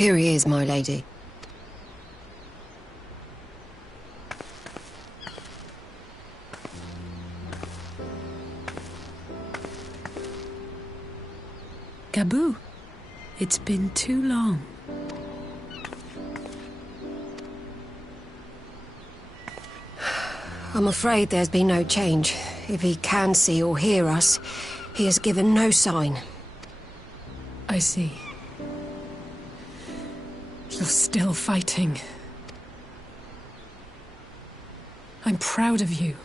Here he is, my lady. Gabu, it's been too long. I'm afraid there's been no change. If he can see or hear us, he has given no sign. I see. You're still fighting. I'm proud of you.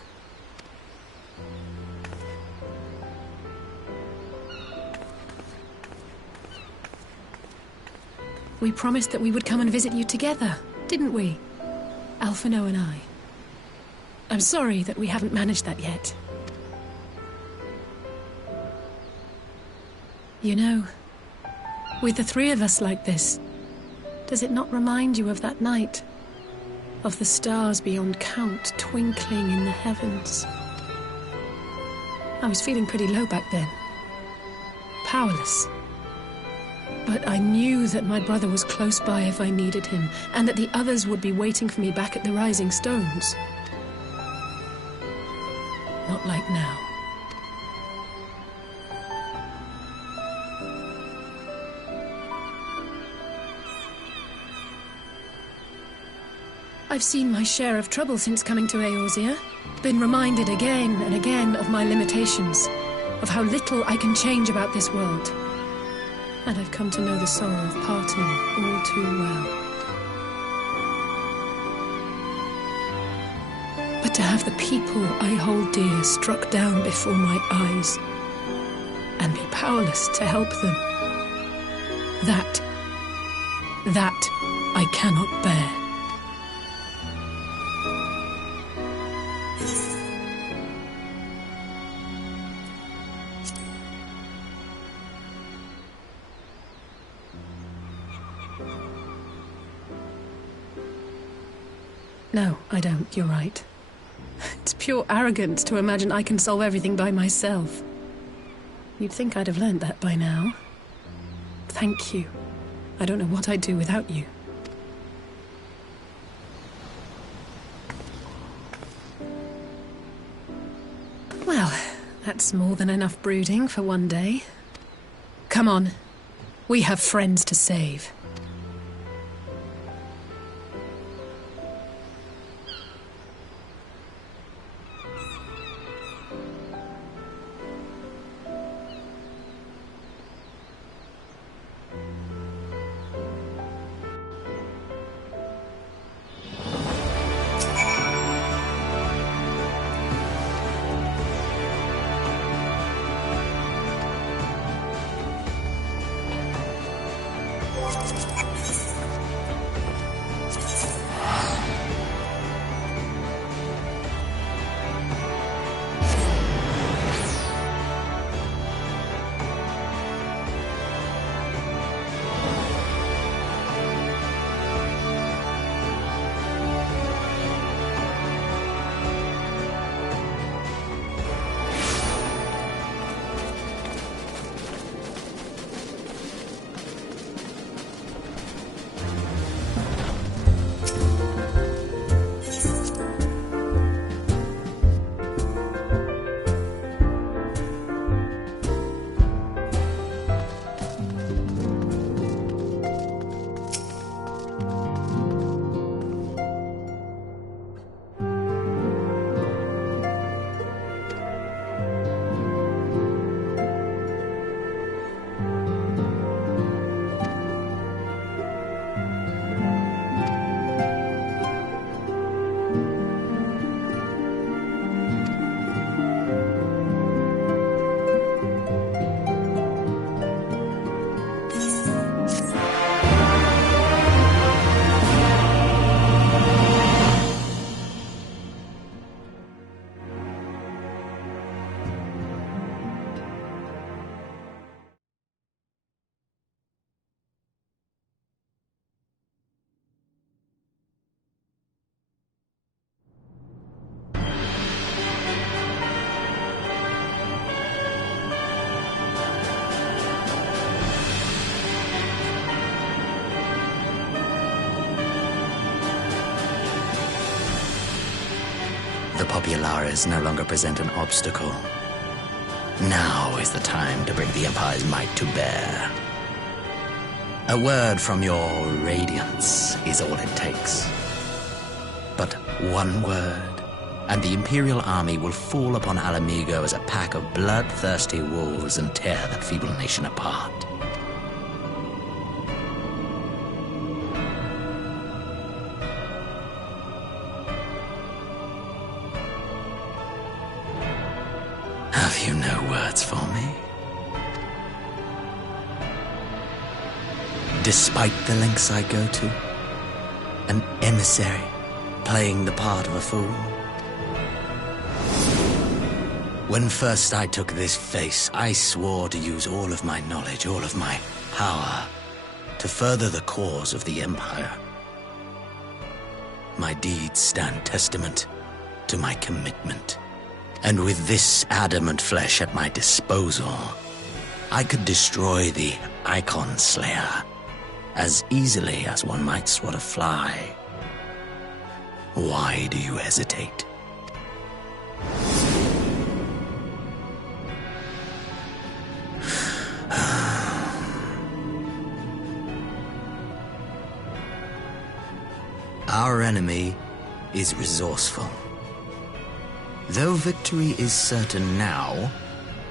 We promised that we would come and visit you together, didn't we? Alphino and I. I'm sorry that we haven't managed that yet. You know, with the three of us like this, does it not remind you of that night? Of the stars beyond count twinkling in the heavens? I was feeling pretty low back then. Powerless. But I knew that my brother was close by if I needed him, and that the others would be waiting for me back at the Rising Stones. Not like now. I've seen my share of trouble since coming to Eorzea. Been reminded again and again of my limitations, of how little I can change about this world. And I've come to know the sorrow of parting all too well. But to have the people I hold dear struck down before my eyes, and be powerless to help them, that I cannot bear. No, I don't. You're right. It's pure arrogance to imagine I can solve everything by myself. You'd think I'd have learned that by now. Thank you. I don't know what I'd do without you. Well, that's more than enough brooding for one day. Come on. We have friends to save. The Populares no longer present an obstacle. Now is the time to bring the Empire's might to bear. A word from your radiance is all it takes. But one word, and the Imperial army will fall upon Alamigo as a pack of bloodthirsty wolves and tear that feeble nation apart. Have you no words for me? Despite the lengths I go to, an emissary playing the part of a fool. When first I took this face, I swore to use all of my knowledge, all of my power, to further the cause of the Empire. My deeds stand testament to my commitment. And with this adamant flesh at my disposal, I could destroy the Icon Slayer as easily as one might swat a fly. Why do you hesitate? Our enemy is resourceful. Though victory is certain now,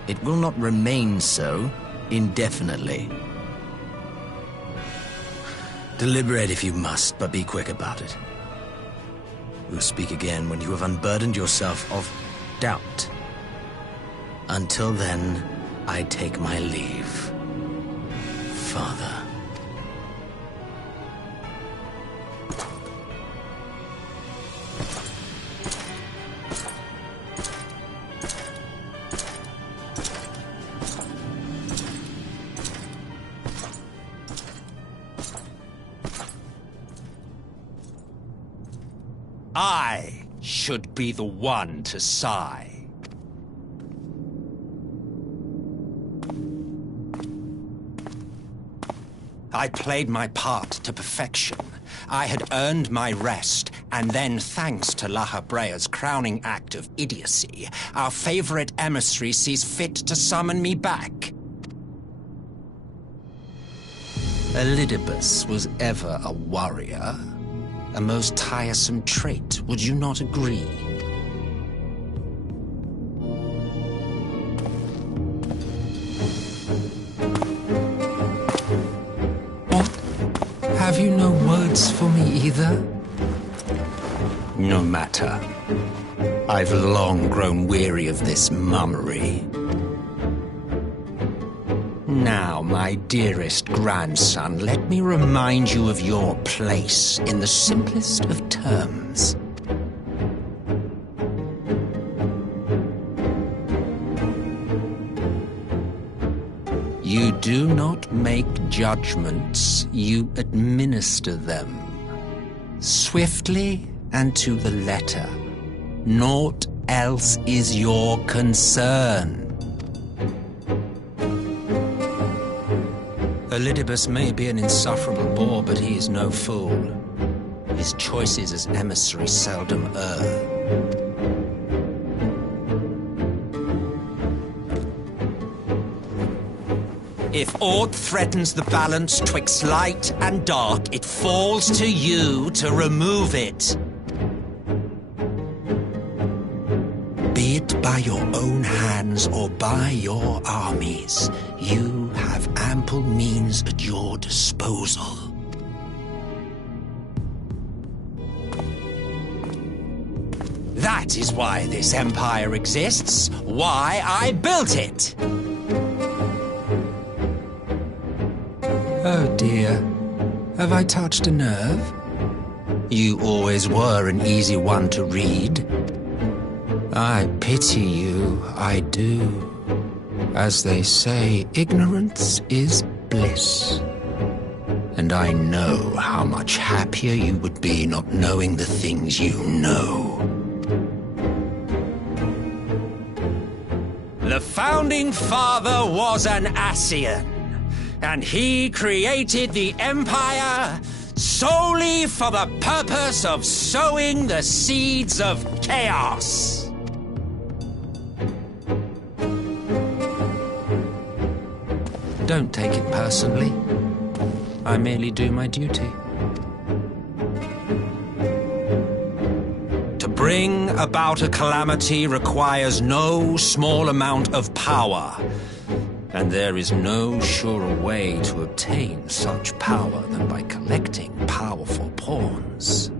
it will not remain so indefinitely. Deliberate if you must, but be quick about it. We'll speak again when you have unburdened yourself of doubt. Until then, I take my leave, Father. I should be the one to sigh. I played my part to perfection. I had earned my rest, and then, thanks to La Habrea's crowning act of idiocy, our favorite emissary sees fit to summon me back. Elidibus was ever a warrior. A most tiresome trait, would you not agree? What? Have you no words for me either? No matter. I've long grown weary of this mummery. Now, my dearest grandson, let me remind you of your place in the simplest of terms. You do not make judgments, you administer them. Swiftly and to the letter. Naught else is your concern. Elidibus may be an insufferable bore, but he is no fool. His choices as emissary seldom err. If aught threatens the balance twixt light and dark, it falls to you to remove it. Be it by your own hands or by your armies, you have ample means at your disposal. That is why this empire exists, why I built it. Oh dear, have I touched a nerve? You always were an easy one to read. I pity you, I do. As they say, ignorance is bliss. And I know how much happier you would be not knowing the things you know. The founding father was an Ascian, and he created the Empire solely for the purpose of sowing the seeds of chaos. Don't take it personally. I merely do my duty. To bring about a calamity requires no small amount of power, and there is no surer way to obtain such power than by collecting powerful pawns.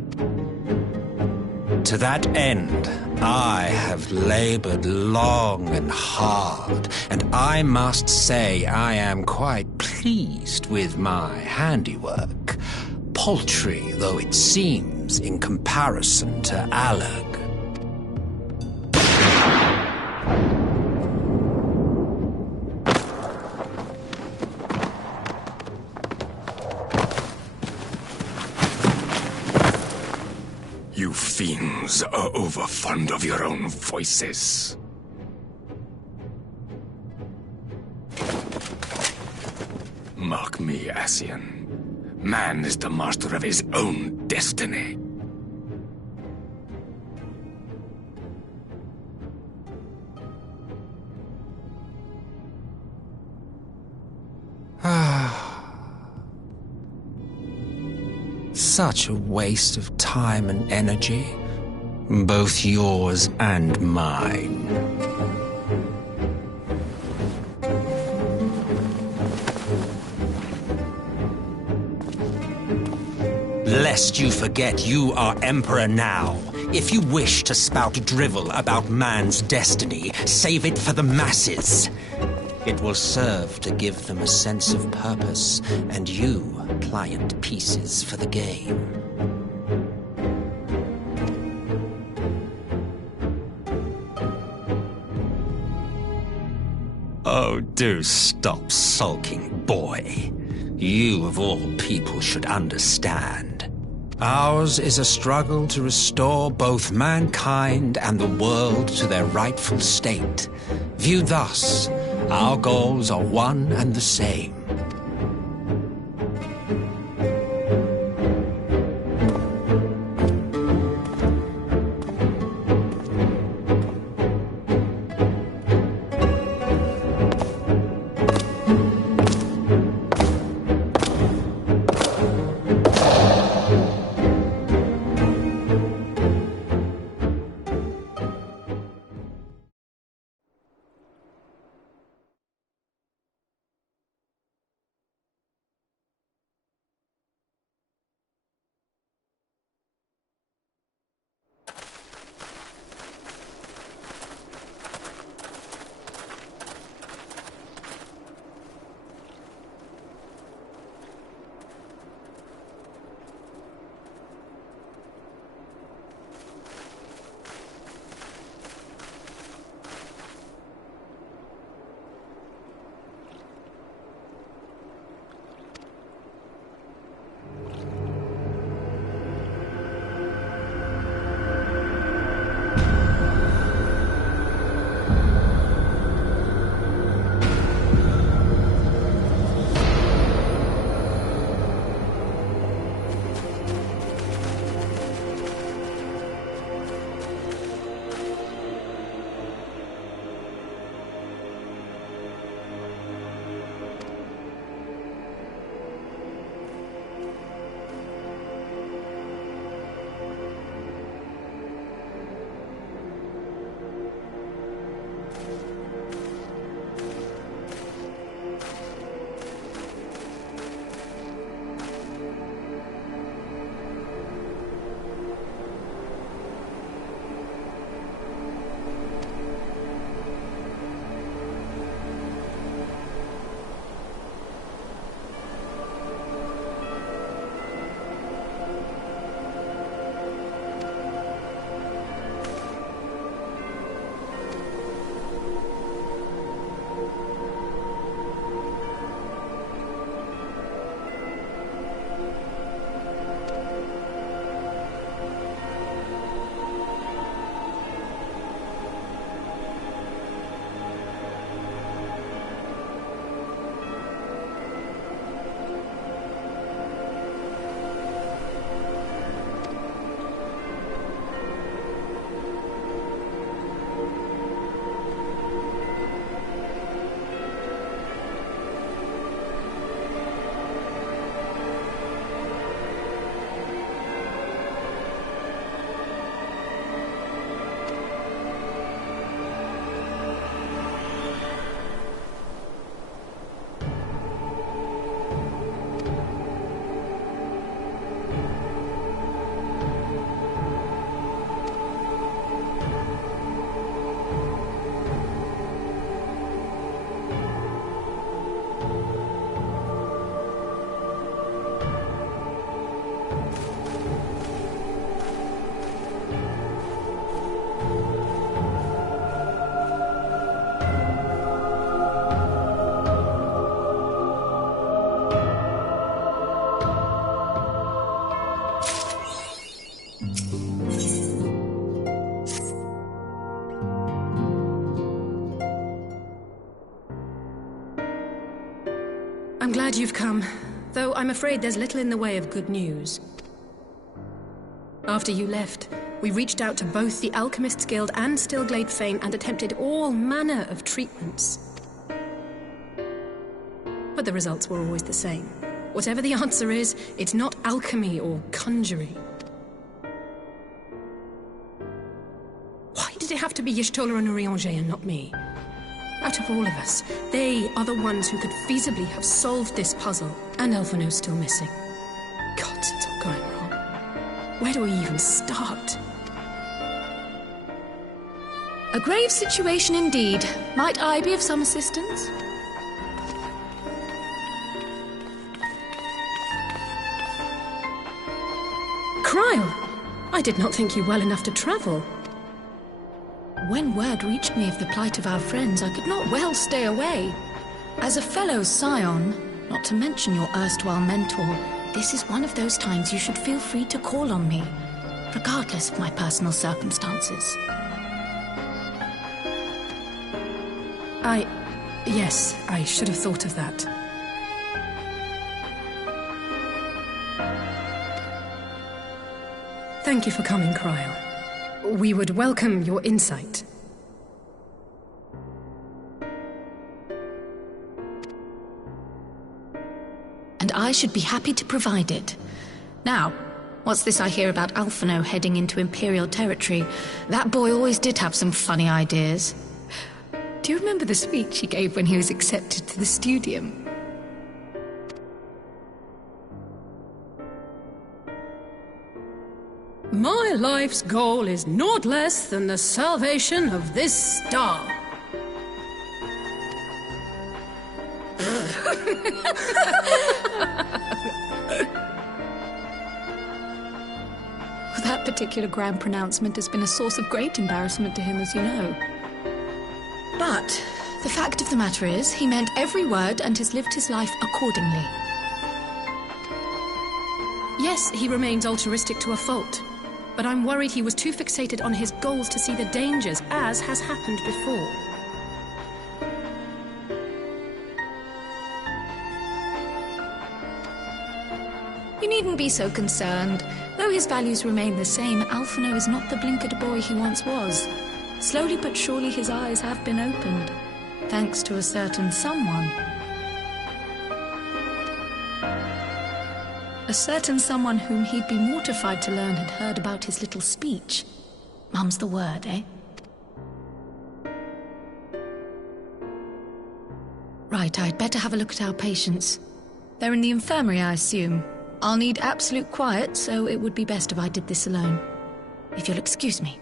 To that end, I have labored long and hard, and I must say I am quite pleased with my handiwork, paltry though it seems in comparison to Alag. You fiends are overfond of your own voices. Mark me, Ascian. Man is the master of his own destiny. Such a waste of time and energy, both yours and mine. Lest you forget you are Emperor now. If you wish to spout drivel about man's destiny, save it for the masses. It will serve to give them a sense of purpose, and you pliant pieces for the game. Oh, do stop sulking, boy. You, of all people, should understand. Ours is a struggle to restore both mankind and the world to their rightful state. Viewed thus, our goals are one and the same. glad you've come, though I'm afraid there's little in the way of good news. After you left, we reached out to both the Alchemists Guild and Stillglade Fane and attempted all manner of treatments. But the results were always the same. Whatever the answer is, it's not alchemy or conjuring. Why did it have to be Y'shtola and Urianger and not me? Out of all of us, they are the ones who could feasibly have solved this puzzle, and Elfino's still missing. Gods, it's all going wrong. Where do we even start? A grave situation indeed. Might I be of some assistance? Cryle! I did not think you well enough to travel. When word reached me of the plight of our friends, I could not well stay away. As a fellow scion, not to mention your erstwhile mentor, this is one of those times you should feel free to call on me, regardless of my personal circumstances. Yes, I should have thought of that. Thank you for coming, Cryle. We would welcome your insight. And I should be happy to provide it. Now, what's this I hear about Alphino heading into Imperial territory? That boy always did have some funny ideas. Do you remember the speech he gave when he was accepted to the Studium? My life's goal is naught less than the salvation of this star. That particular grand pronouncement has been a source of great embarrassment to him, as you know. But the fact of the matter is, he meant every word and has lived his life accordingly. Yes, he remains altruistic to a fault. But I'm worried he was too fixated on his goals to see the dangers, as has happened before. You needn't be so concerned. Though his values remain the same, Alphino is not the blinkered boy he once was. Slowly but surely his eyes have been opened, thanks to a certain someone. A certain someone whom he'd be mortified to learn had heard about his little speech. Mum's the word, eh? Right, I'd better have a look at our patients. They're in the infirmary, I assume. I'll need absolute quiet, so it would be best if I did this alone. If you'll excuse me.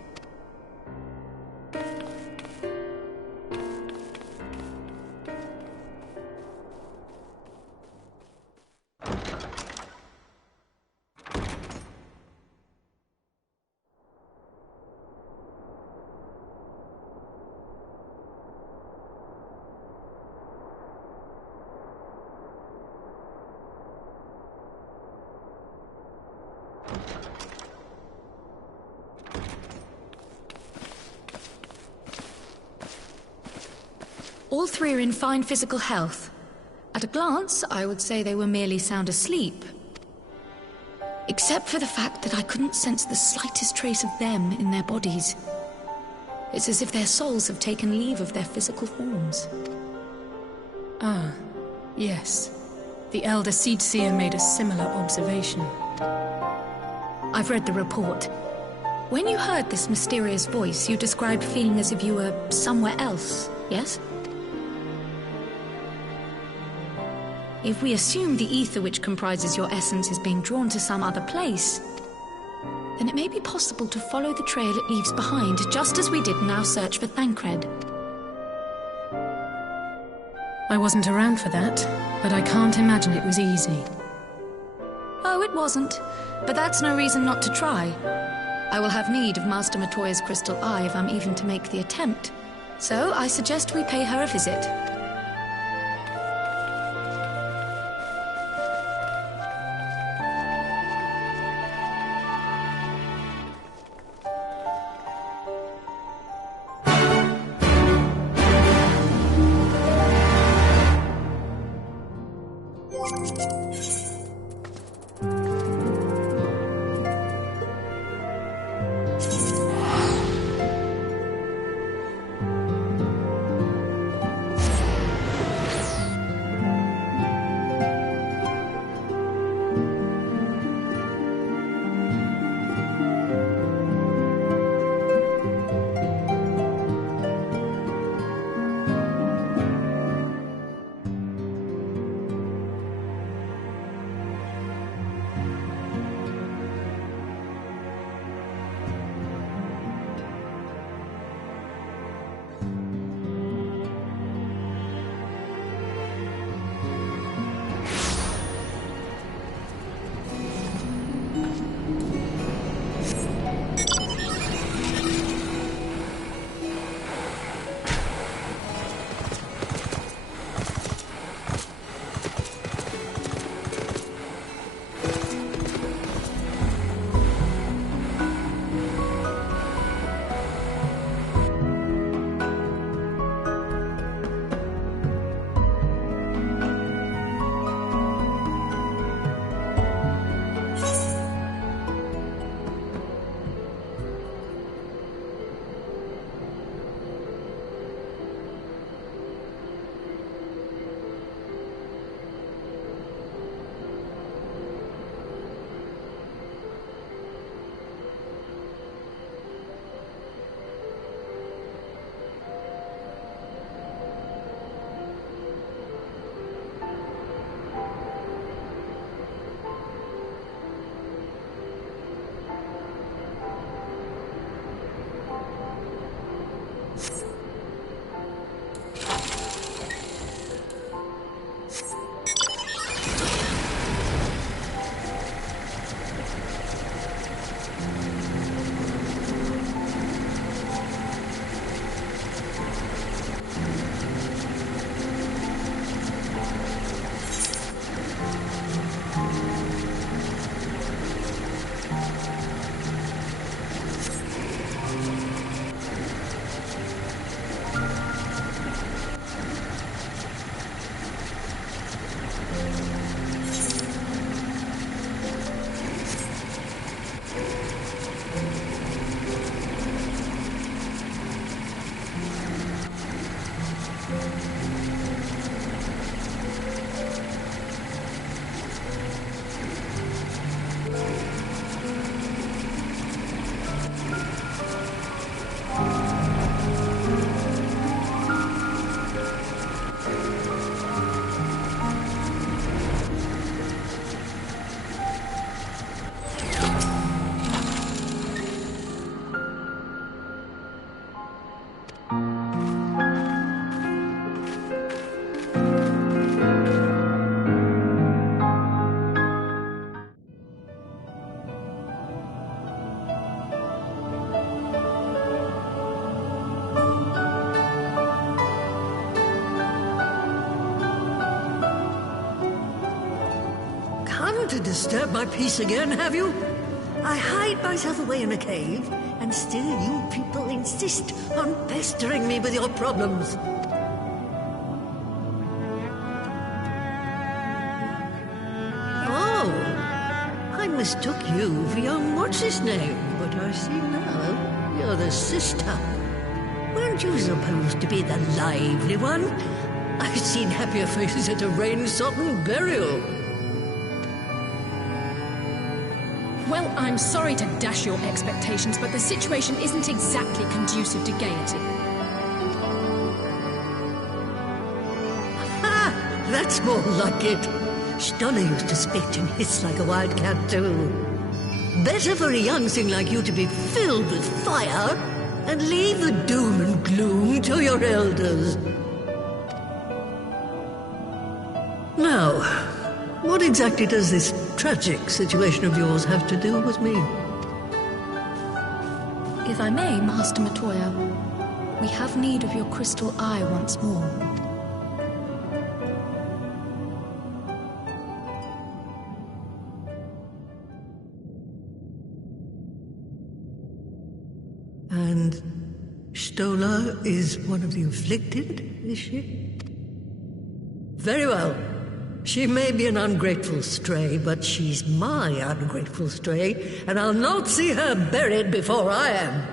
All three are in fine physical health. At a glance, I would say they were merely sound asleep. Except for the fact that I couldn't sense the slightest trace of them in their bodies. It's as if their souls have taken leave of their physical forms. Ah, yes. The Elder Seedseer made a similar observation. I've read the report. When you heard this mysterious voice, you described feeling as if you were somewhere else, yes? If we assume the ether which comprises your essence is being drawn to some other place, then it may be possible to follow the trail it leaves behind, just as we did in our search for Thancred. I wasn't around for that, but I can't imagine it was easy. Oh, it wasn't. But that's no reason not to try. I will have need of Master Matoya's crystal eye if I'm even to make the attempt. So I suggest we pay her a visit. To disturb my peace again, have you? I hide myself away in a cave, and still you people insist on pestering me with your problems. Oh, I mistook you for young what's-his-name, but I see now you're the sister. Weren't you supposed to be the lively one? I've seen happier faces at a rain-sodden burial. Well, I'm sorry to dash your expectations, but the situation isn't exactly conducive to gaiety. Ha! That's more like it. Stoller used to spit and hiss like a wildcat too. Better for a young thing like you to be filled with fire and leave the doom and gloom to your elders. Now, what exactly does this tragic situation of yours have to do with me? If I may, Master Matoya, we have need of your crystal eye once more. And Stoller is one of the afflicted, is she? Very well. She may be an ungrateful stray, but she's my ungrateful stray, and I'll not see her buried before I am.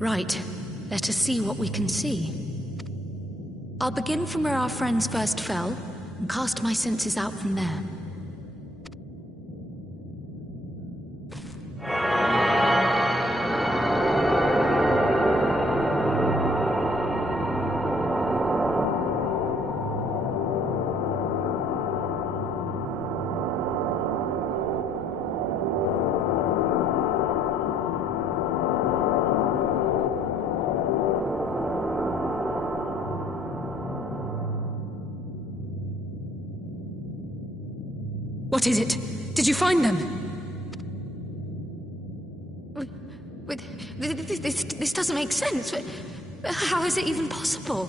Right. Let us see what we can see. I'll begin from where our friends first fell, and cast my senses out from there. What is it? Did you find them? This doesn't make sense. How is it even possible?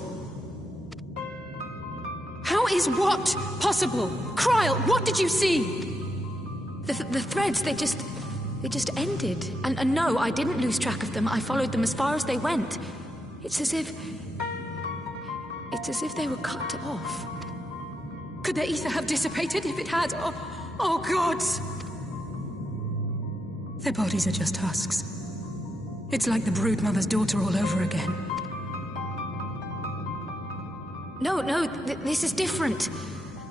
How is what possible? Kryl, what did you see? The threads, they just ended. And no, I didn't lose track of them. I followed them as far as they went. It's as if they were cut off. Could their ether have dissipated if it had? Oh gods! Their bodies are just husks. It's like the broodmother's daughter all over again. No, this is different.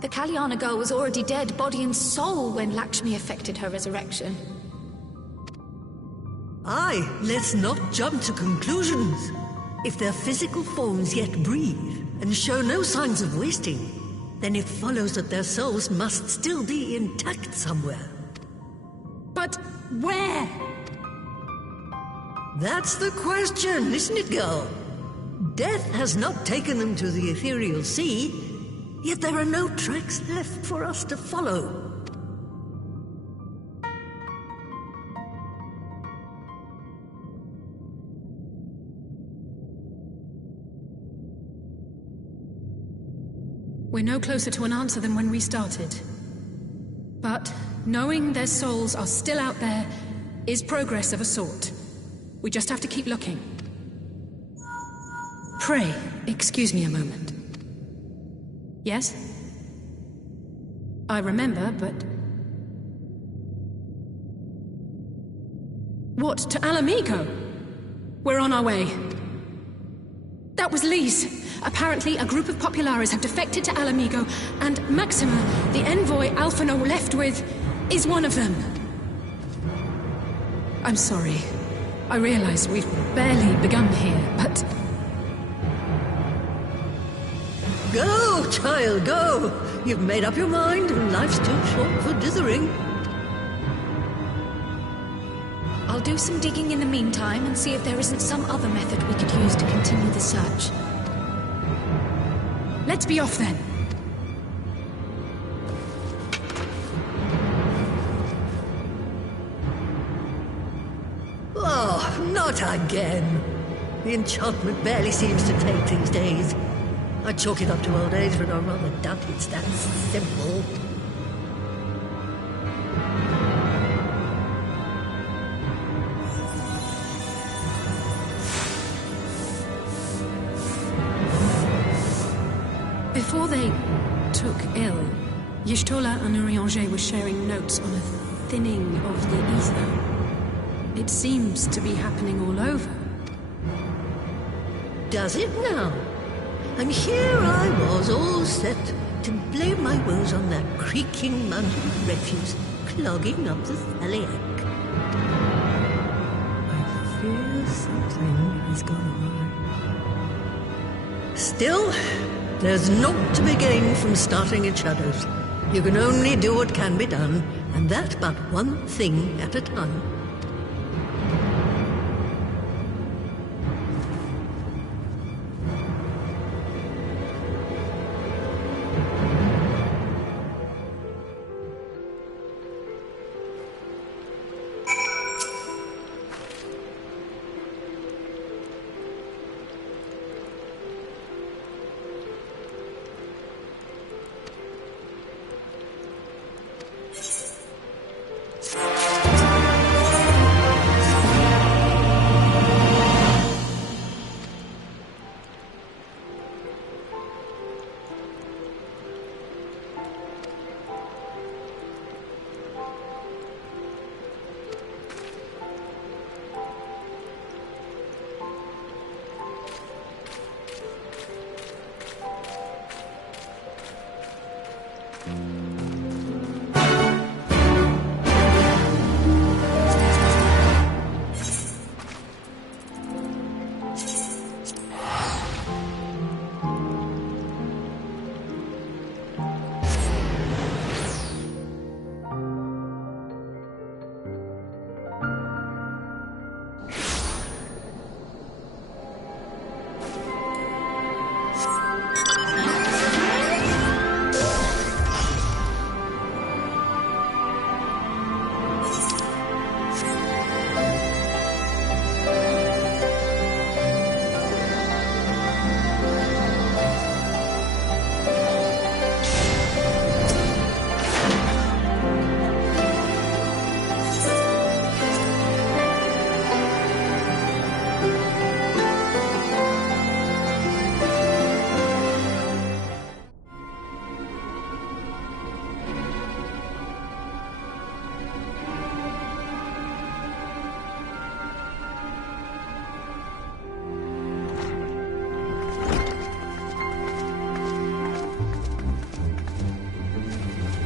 The Kalyana girl was already dead, body and soul, when Lakshmi effected her resurrection. Aye, let's not jump to conclusions. If their physical forms yet breathe and show no signs of wasting, then it follows that their souls must still be intact somewhere. But where? That's the question, isn't it, girl? Death has not taken them to the ethereal sea, yet there are no tracks left for us to follow. We're no closer to an answer than when we started. But knowing their souls are still out there is progress of a sort. We just have to keep looking. Pray, excuse me a moment. Yes? I remember, but... What, to Alamigo? We're on our way. That was Lise. Apparently, a group of Populares have defected to Alamigo, and Maxima, the envoy Alphino left with, is one of them. I'm sorry. I realize we've barely begun here, but... Go, child, go! You've made up your mind, and life's too short for dithering. I'll do some digging in the meantime and see if there isn't some other method we could use to continue the search. Let's be off then. Oh, not again. The enchantment barely seems to take these days. I chalk it up to old age, but I rather doubt it's that simple. Before they took ill, Y'shtola and Urianger were sharing notes on a thinning of the ether. It seems to be happening all over. Does it now? And here I was, all set to blame my woes on that creaking mountain of refuse clogging up the Thaliac. I fear something has gone awry. Still, there's naught to be gained from starting in shadows. You can only do what can be done, and that but one thing at a time.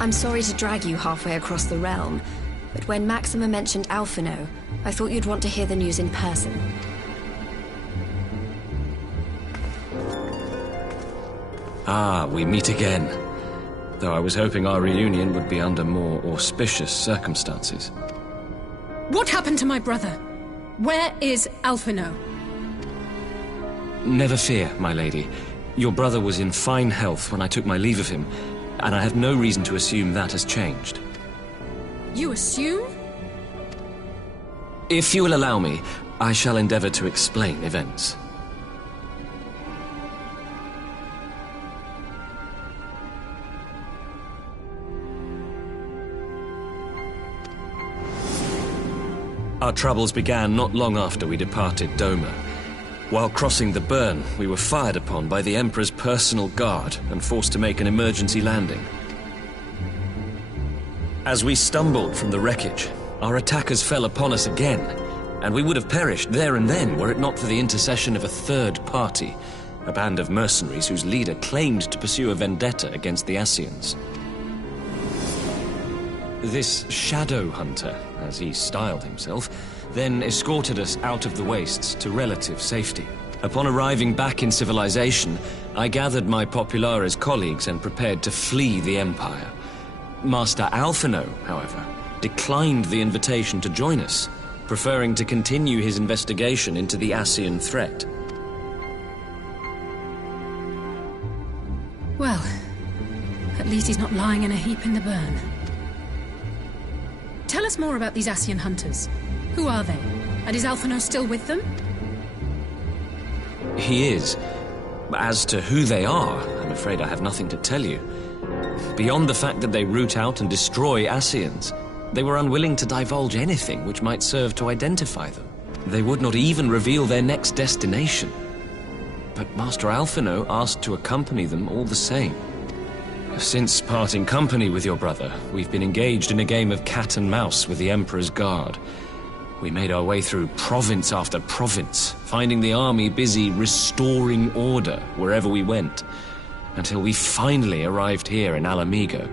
I'm sorry to drag you halfway across the realm, but when Maxima mentioned Alphino, I thought you'd want to hear the news in person. Ah, we meet again. Though I was hoping our reunion would be under more auspicious circumstances. What happened to my brother? Where is Alphino? Never fear, my lady. Your brother was in fine health when I took my leave of him, and I have no reason to assume that has changed. You assume? If you will allow me, I shall endeavor to explain events. Our troubles began not long after we departed Doma. While crossing the burn, we were fired upon by the Emperor's personal guard and forced to make an emergency landing. As we stumbled from the wreckage, our attackers fell upon us again, and we would have perished there and then were it not for the intercession of a third party, a band of mercenaries whose leader claimed to pursue a vendetta against the Ascians. This shadow hunter, as he styled himself, then escorted us out of the wastes to relative safety. Upon arriving back in civilization, I gathered my Populares colleagues and prepared to flee the Empire. Master Alphino, however, declined the invitation to join us, preferring to continue his investigation into the Ascian threat. Well, at least he's not lying in a heap in the burn. Tell us more about these Ascian hunters. Who are they? And is Alphino still with them? He is. As to who they are, I'm afraid I have nothing to tell you. Beyond the fact that they root out and destroy Ascians, they were unwilling to divulge anything which might serve to identify them. They would not even reveal their next destination. But Master Alphino asked to accompany them all the same. Since parting company with your brother, we've been engaged in a game of cat and mouse with the Emperor's Guard. We made our way through province after province, finding the army busy restoring order wherever we went, until we finally arrived here in Alamigo.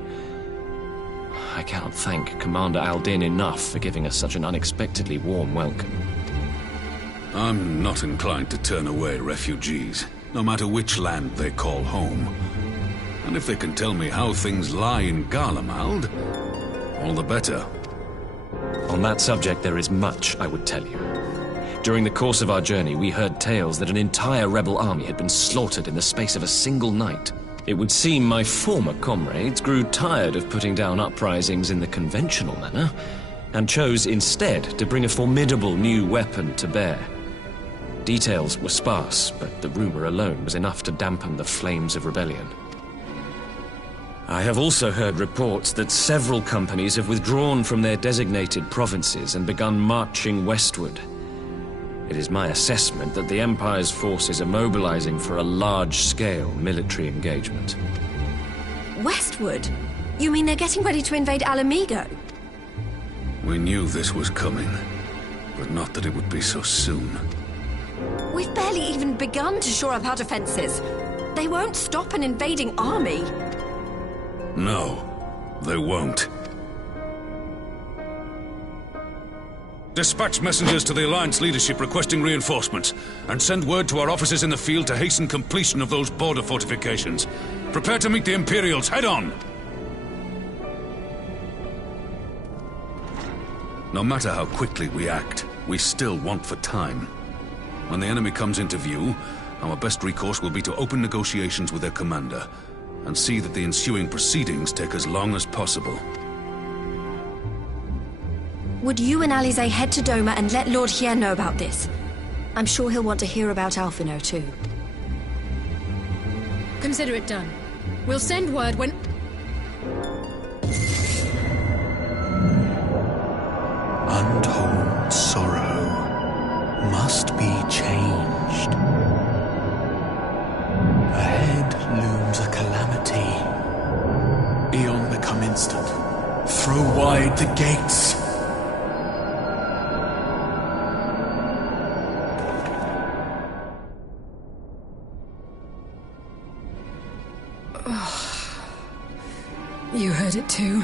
I cannot thank Commander Aldin enough for giving us such an unexpectedly warm welcome. I'm not inclined to turn away refugees, no matter which land they call home. And if they can tell me how things lie in Garlemald, all the better. On that subject, there is much I would tell you. During the course of our journey, we heard tales that an entire rebel army had been slaughtered in the space of a single night. It would seem my former comrades grew tired of putting down uprisings in the conventional manner, and chose instead to bring a formidable new weapon to bear. Details were sparse, but the rumor alone was enough to dampen the flames of rebellion. I have also heard reports that several companies have withdrawn from their designated provinces and begun marching westward. It is my assessment that the Empire's forces are mobilizing for a large-scale military engagement. Westward? You mean they're getting ready to invade Alamigo? We knew this was coming, but not that it would be so soon. We've barely even begun to shore up our defenses. They won't stop an invading army. No, they won't. Dispatch messengers to the Alliance leadership requesting reinforcements, and send word to our officers in the field to hasten completion of those border fortifications. Prepare to meet the Imperials head on! No matter how quickly we act, we still want for time. When the enemy comes into view, our best recourse will be to open negotiations with their commander, and see that the ensuing proceedings take as long as possible. Would you and Alize head to Doma and let Lord Hien know about this? I'm sure he'll want to hear about Alphino too. Consider it done. We'll send word when... Untold sorrow must be changed. Ahead looms a calamity. Eon become instant. Throw wide the gates. You heard it too.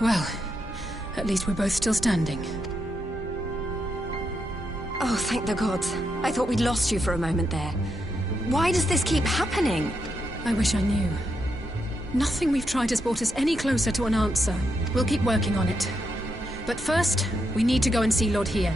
Well, at least we're both still standing. Oh, thank the gods. I thought we'd lost you for a moment there. Why does this keep happening? I wish I knew. Nothing we've tried has brought us any closer to an answer. We'll keep working on it. But first, we need to go and see Lord Hien.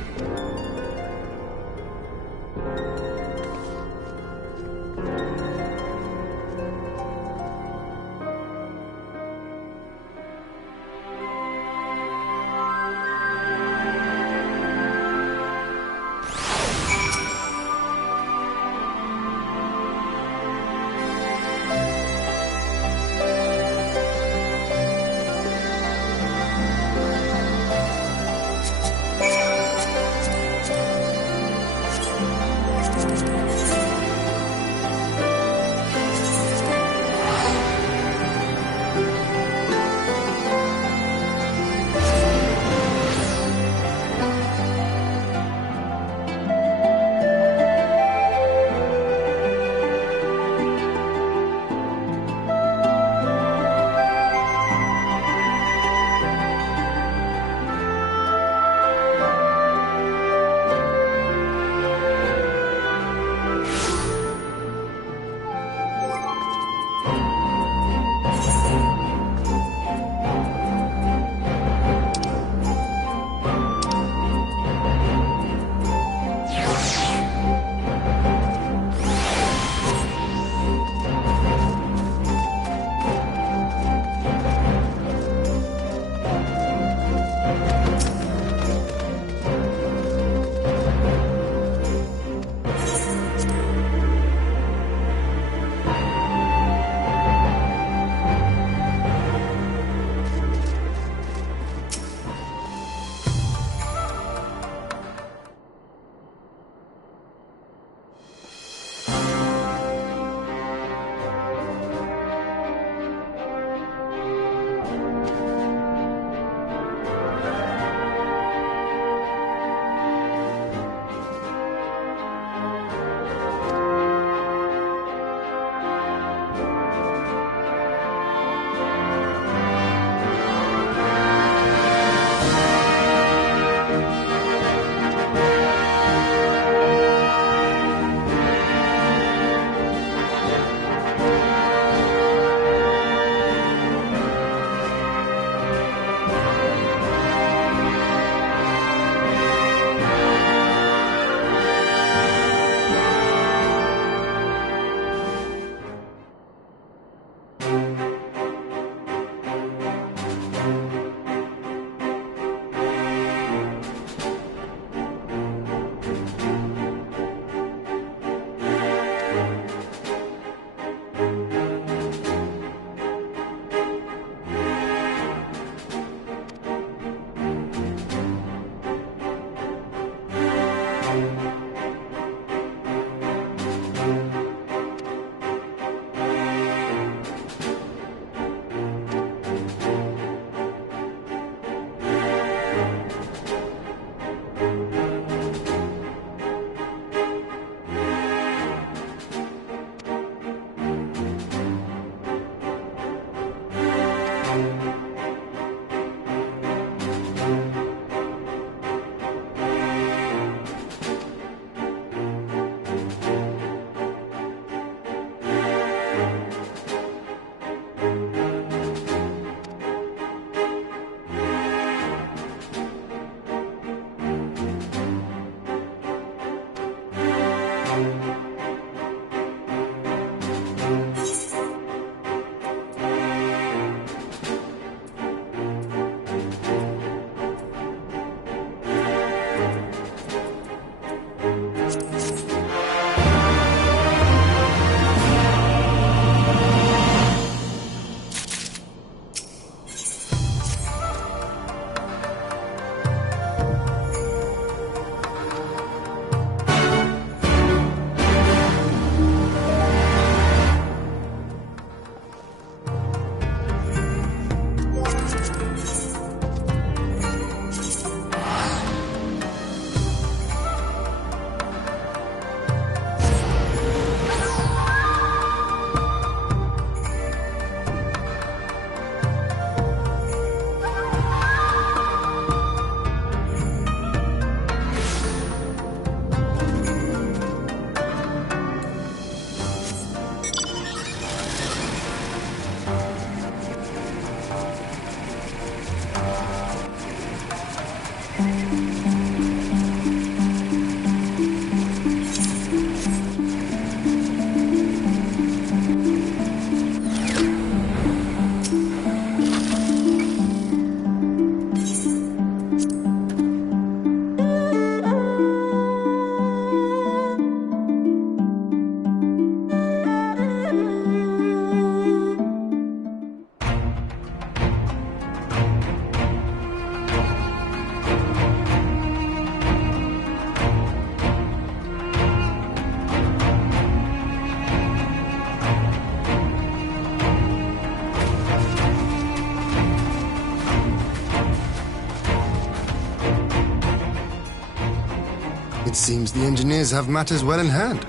It seems the engineers have matters well in hand.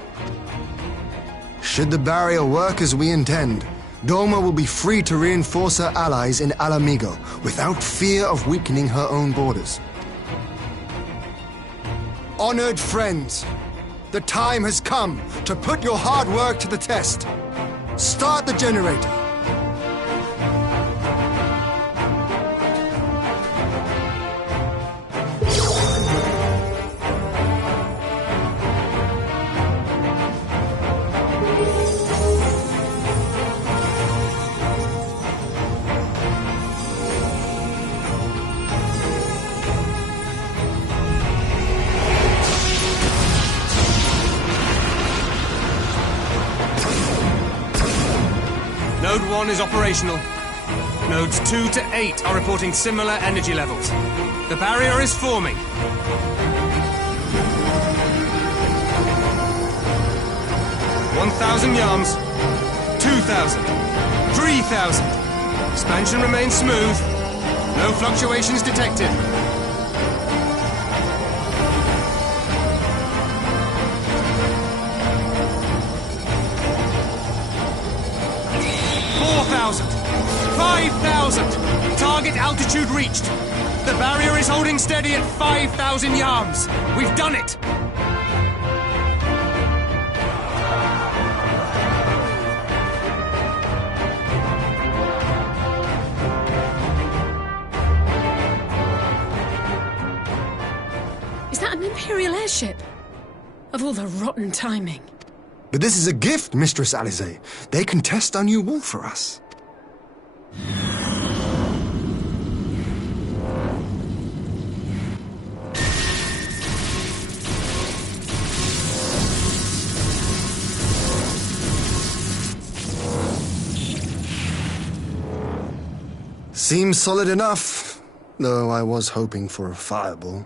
Should the barrier work as we intend, Doma will be free to reinforce her allies in Alamigo without fear of weakening her own borders. Honored friends, the time has come to put your hard work to the test. Start the generator. Node 1 is operational. Nodes 2 to 8 are reporting similar energy levels. The barrier is forming. $1,000 yards. 2,000. 3,000. Expansion remains smooth. No fluctuations detected. 4,000! 5,000! Target altitude reached! The barrier is holding steady at 5,000 yards! We've done it! Is that an Imperial airship? Of all the rotten timing. But this is a gift, Mistress Alize. They can test our new wall for us. Seems solid enough, though I was hoping for a fireball.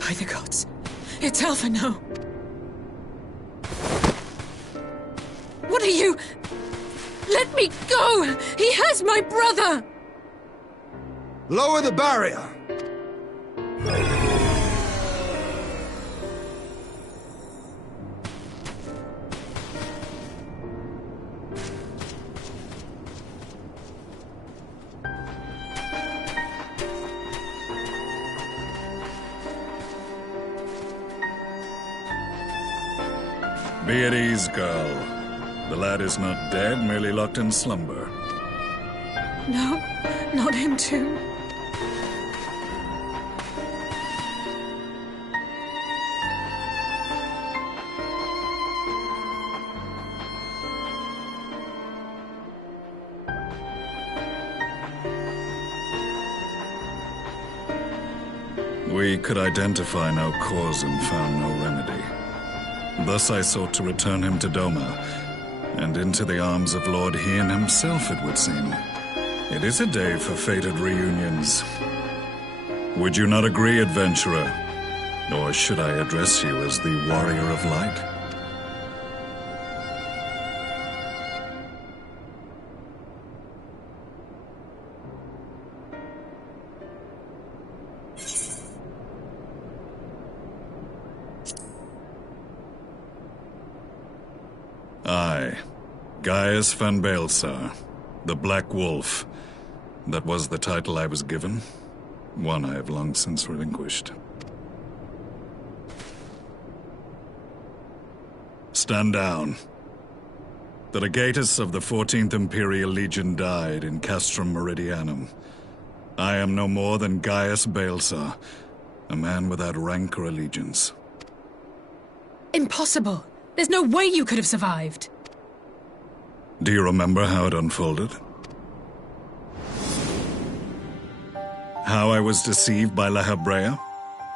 By the gods, it's Alphino. What are you? Let me go! He has my brother! Lower the barrier! Be at ease, girl. The lad is not dead, merely locked in slumber. No, not him too. We could identify no cause and found no remedy. Thus I sought to return him to Doma, and into the arms of Lord Hien himself, it would seem. It is a day for fated reunions. Would you not agree, adventurer? Or should I address you as the Warrior of Light? I, Gaius van Baelsar, the Black Wolf. That was the title I was given, one I have long since relinquished. Stand down. The legatus of the 14th Imperial Legion died in Castrum Meridianum. I am no more than Gaius Baelsar, a man without rank or allegiance. Impossible! There's no way you could have survived! Do you remember how it unfolded? How I was deceived by La Habrea?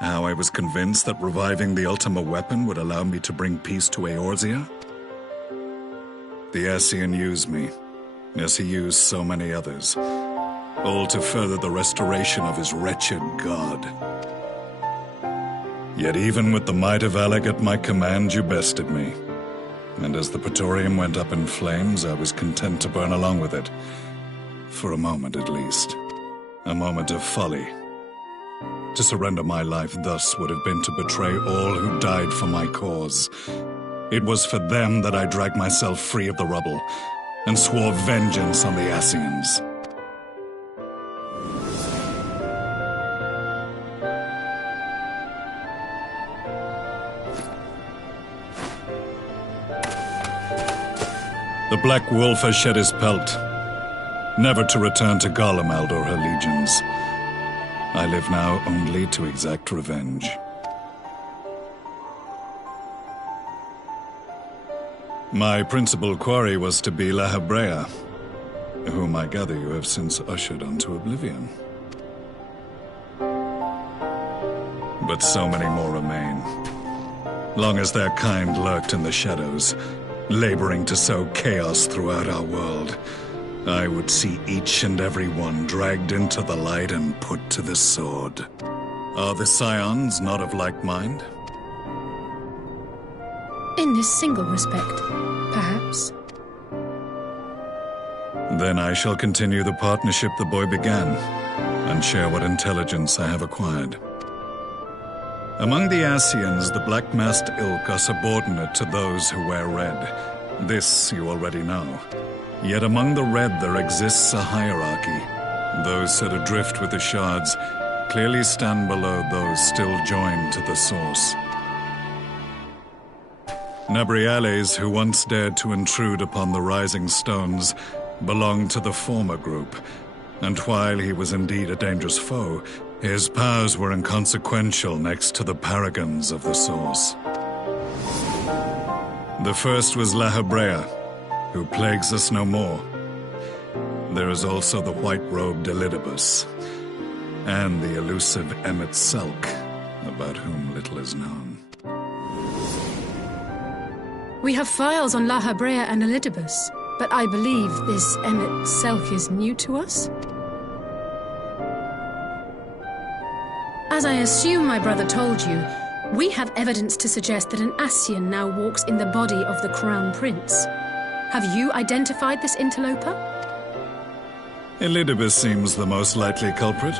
How I was convinced that reviving the Ultima weapon would allow me to bring peace to Eorzea? The Ascian used me, as he used so many others, all to further the restoration of his wretched god. Yet even with the might of Alec at my command, you bested me. And as the Praetorium went up in flames, I was content to burn along with it. For a moment at least. A moment of folly. To surrender my life thus would have been to betray all who died for my cause. It was for them that I dragged myself free of the rubble, and swore vengeance on the Ascians. The Black Wolf has shed his pelt, never to return to Garlemald or her legions. I live now only to exact revenge. My principal quarry was to be La Habrea, whom I gather you have since ushered onto oblivion. But so many more remain, long as their kind lurked in the shadows, laboring to sow chaos throughout our world. I would see each and every one dragged into the light and put to the sword. Are the Scions not of like mind? In this single respect, perhaps. Then I shall continue the partnership the boy began, and share what intelligence I have acquired. Among the Ascians, the black-masked ilk are subordinate to those who wear red. This you already know. Yet among the red there exists a hierarchy. Those set adrift with the shards clearly stand below those still joined to the source. Nabriales, who once dared to intrude upon the Rising Stones, belonged to the former group, and while he was indeed a dangerous foe, His powers were inconsequential next to the paragons of the Source. The first was La Hebrea, who plagues us no more. There is also the white-robed Elidibus, and the elusive Emmet Selk, about whom little is known. We have files on La Hebrea and Elidibus, but I believe this Emmet Selk is new to us? As I assume my brother told you, we have evidence to suggest that an Ascian now walks in the body of the Crown Prince. Have you identified this interloper? Elidibus seems the most likely culprit.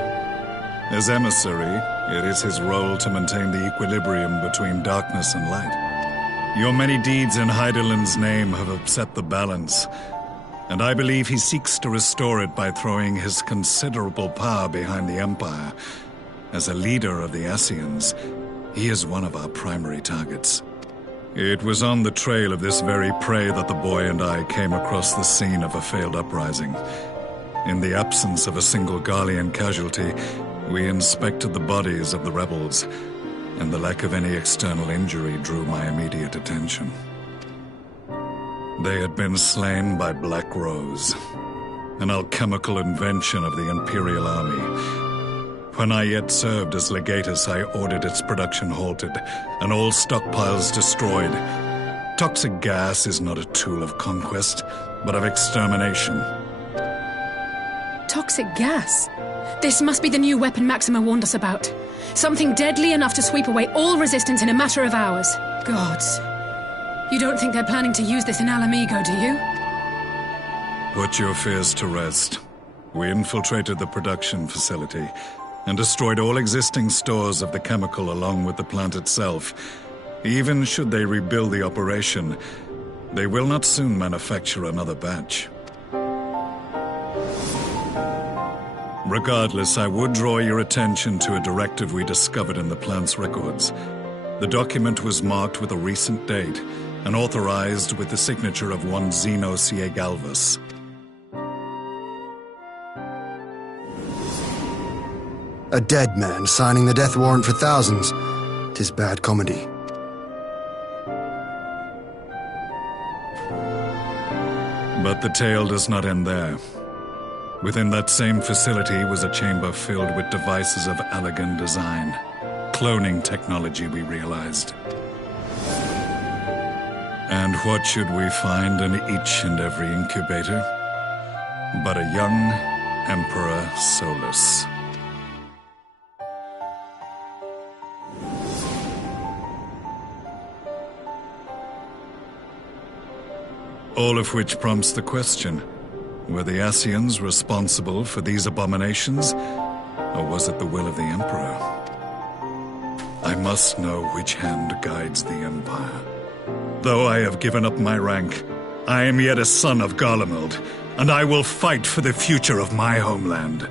As emissary, it is his role to maintain the equilibrium between darkness and light. Your many deeds in Hydaelyn's name have upset the balance, and I believe he seeks to restore it by throwing his considerable power behind the Empire. As a leader of the Ascians, he is one of our primary targets. It was on the trail of this very prey that the boy and I came across the scene of a failed uprising. In the absence of a single Garlean casualty, we inspected the bodies of the rebels, and the lack of any external injury drew my immediate attention. They had been slain by Black Rose, an alchemical invention of the Imperial Army. When I yet served as legatus, I ordered its production halted, and all stockpiles destroyed. Toxic gas is not a tool of conquest, but of extermination. Toxic gas? This must be the new weapon Maxima warned us about. Something deadly enough to sweep away all resistance in a matter of hours. Gods. You don't think they're planning to use this in Alamigo, do you? Put your fears to rest. We infiltrated the production facility and destroyed all existing stores of the chemical along with the plant itself. Even should they rebuild the operation, they will not soon manufacture another batch. Regardless, I would draw your attention to a directive we discovered in the plant's records. The document was marked with a recent date and authorized with the signature of one Zeno Ciegalvus. A dead man signing the death warrant for thousands. 'Tis bad comedy. But the tale does not end there. Within that same facility was a chamber filled with devices of elegant design. Cloning technology, we realized. And what should we find in each and every incubator? But a young Emperor Solus. All of which prompts the question, were the Ascians responsible for these abominations, or was it the will of the Emperor? I must know which hand guides the Empire. Though I have given up my rank, I am yet a son of Garlemald, and I will fight for the future of my homeland.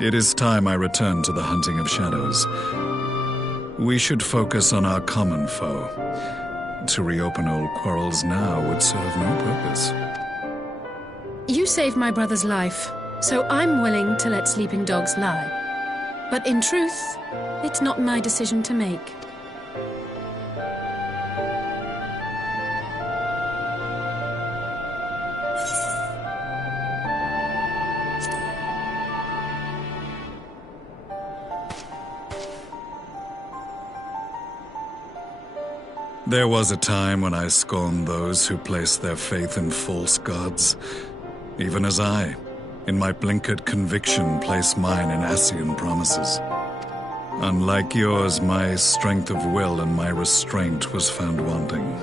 It is time I return to the hunting of shadows. We should focus on our common foe. To reopen old quarrels now would serve no purpose. You saved my brother's life, so I'm willing to let sleeping dogs lie. But in truth, it's not my decision to make. There was a time when I scorned those who placed their faith in false gods, even as I, in my blinkered conviction, place mine in Ascian promises. Unlike yours, my strength of will and my restraint was found wanting.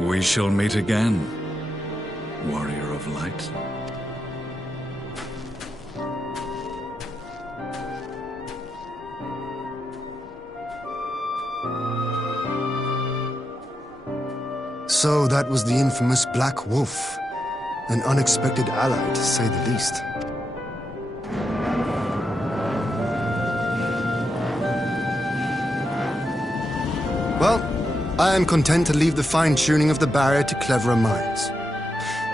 We shall meet again, warrior of light. So that was the infamous Black Wolf. An unexpected ally, to say the least. Well, I am content to leave the fine-tuning of the barrier to cleverer minds.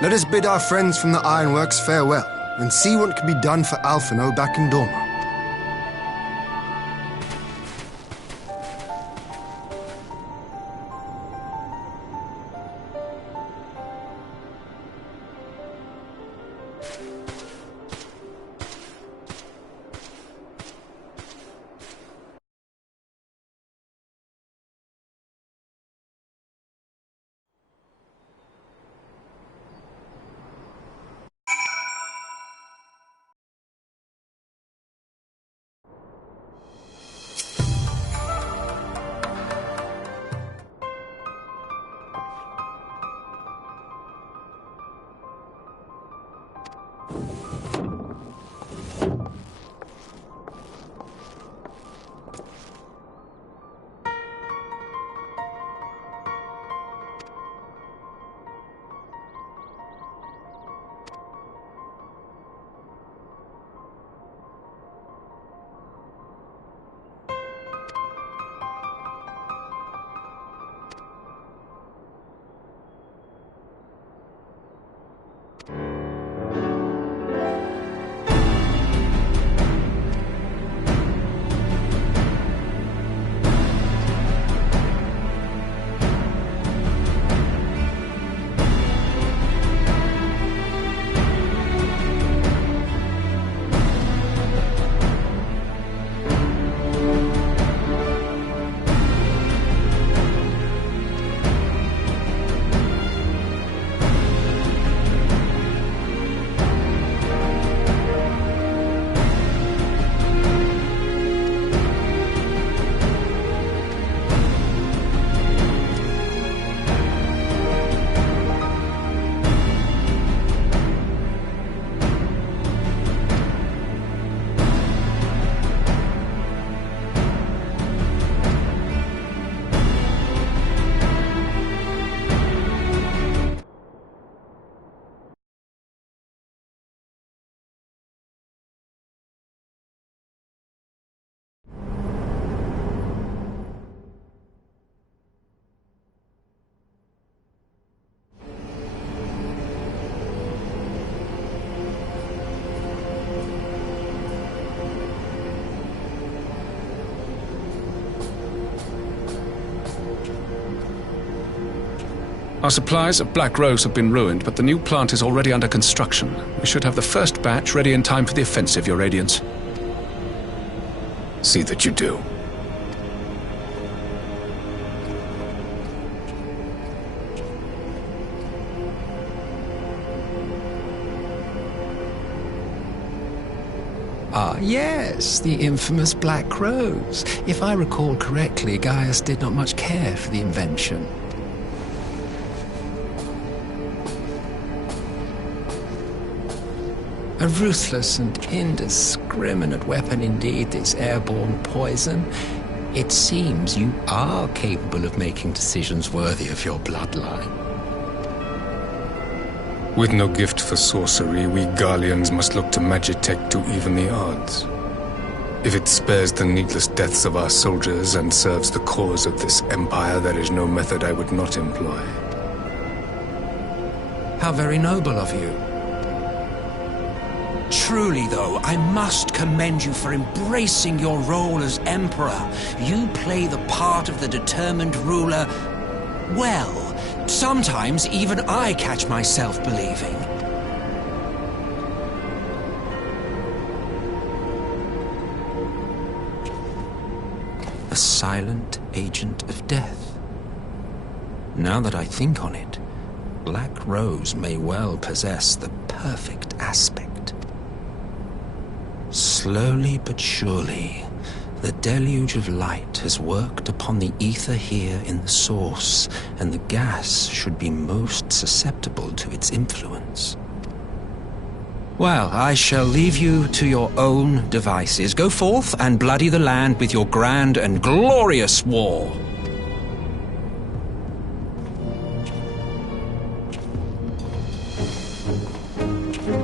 Let us bid our friends from the ironworks farewell, and see what can be done for Alphino back in Dorma. Our supplies of Black Rose have been ruined, but the new plant is already under construction. We should have the first batch ready in time for the offensive, Your Radiance. See that you do. Ah, yes, the infamous Black Rose. If I recall correctly, Gaius did not much care for the invention. A ruthless and indiscriminate weapon indeed, this airborne poison. It seems you are capable of making decisions worthy of your bloodline. With no gift for sorcery, we Garleans must look to Magitech to even the odds. If it spares the needless deaths of our soldiers and serves the cause of this empire, there is no method I would not employ. How very noble of you. Truly, though, I must commend you for embracing your role as Emperor. You play the part of the determined ruler well. Sometimes even I catch myself believing. A silent agent of death. Now that I think on it, Black Rose may well possess the perfect aspect. Slowly but surely, the deluge of light has worked upon the ether here in the source, and the gas should be most susceptible to its influence. Well, I shall leave you to your own devices. Go forth and bloody the land with your grand and glorious war.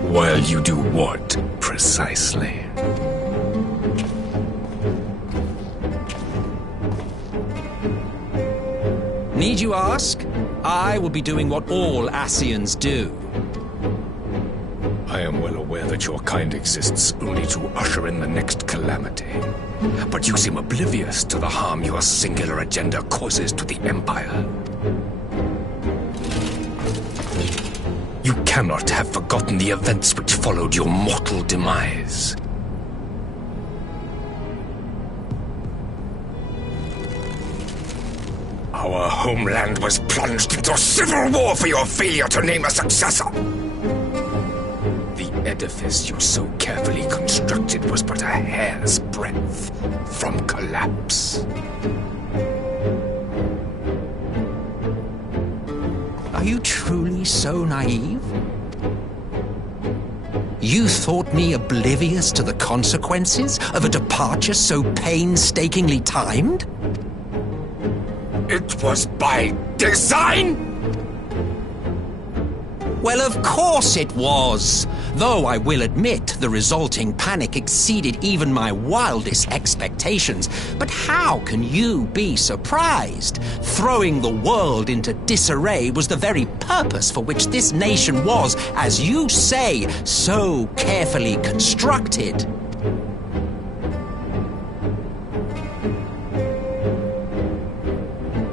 While you do what, precisely? Need you ask? I will be doing what all Ascians do. I am well aware that your kind exists only to usher in the next calamity. But you seem oblivious to the harm your singular agenda causes to the Empire. You cannot have forgotten the events which followed your mortal demise. Our homeland was plunged into civil war for your failure to name a successor. The edifice you so carefully constructed was but a hair's breadth from collapse. Are you truly so naive? You thought me oblivious to the consequences of a departure so painstakingly timed? It was by design? Well, of course it was. Though I will admit the resulting panic exceeded even my wildest expectations. But how can you be surprised? Throwing the world into disarray was the very purpose for which this nation was, as you say, so carefully constructed.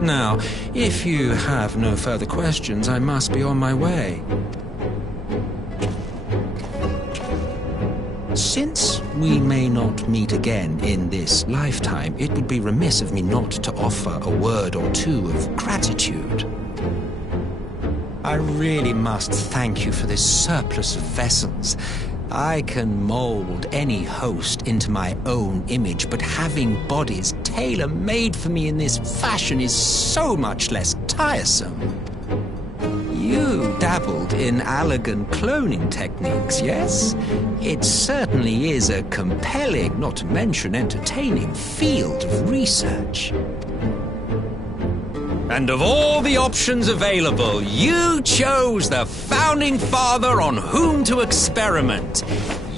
Now, if you have no further questions, I must be on my way. Since we may not meet again in this lifetime, it would be remiss of me not to offer a word or two of gratitude. I really must thank you for this surplus of vessels. I can mold any host into my own image, but having bodies tailor-made for me in this fashion is so much less tiresome. You dabbled in Allagan cloning techniques, yes? It certainly is a compelling, not to mention entertaining, field of research. And of all the options available, you chose the Founding Father on whom to experiment.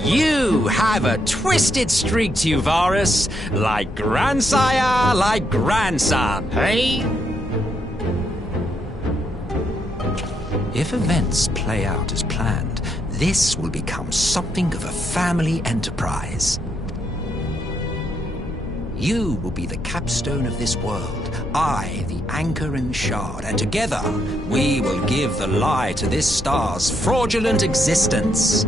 You have a twisted streak to you, Varus. Like grandsire, like grandson, hey? If events play out as planned, this will become something of a family enterprise. You will be the capstone of this world, I the anchor and shard, and together we will give the lie to this star's fraudulent existence.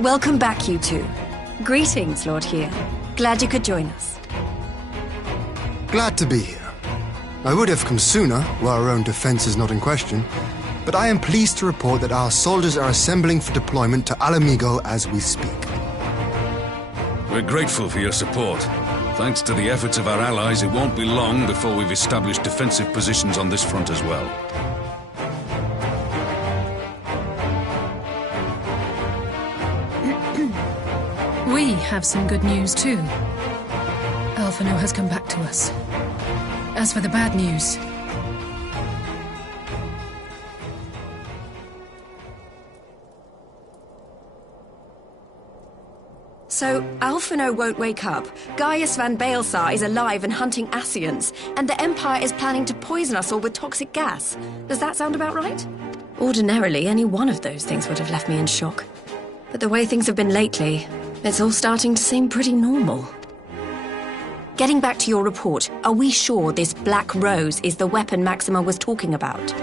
Welcome back, you two. Greetings, Lord Here. Glad you could join us. Glad to be here. I would have come sooner, were our own defense is not in question, but I am pleased to report that our soldiers are assembling for deployment to Alamigo as we speak. We're grateful for your support. Thanks to the efforts of our allies, it won't be long before we've established defensive positions on this front as well. We have some good news too. Alphino has come back to us. As for the bad news... So, Alphino won't wake up, Gaius van Baelsar is alive and hunting Ascians, and the Empire is planning to poison us all with toxic gas. Does that sound about right? Ordinarily, any one of those things would have left me in shock. But the way things have been lately, it's all starting to seem pretty normal. Getting back to your report, are we sure this Black Rose is the weapon Maxima was talking about?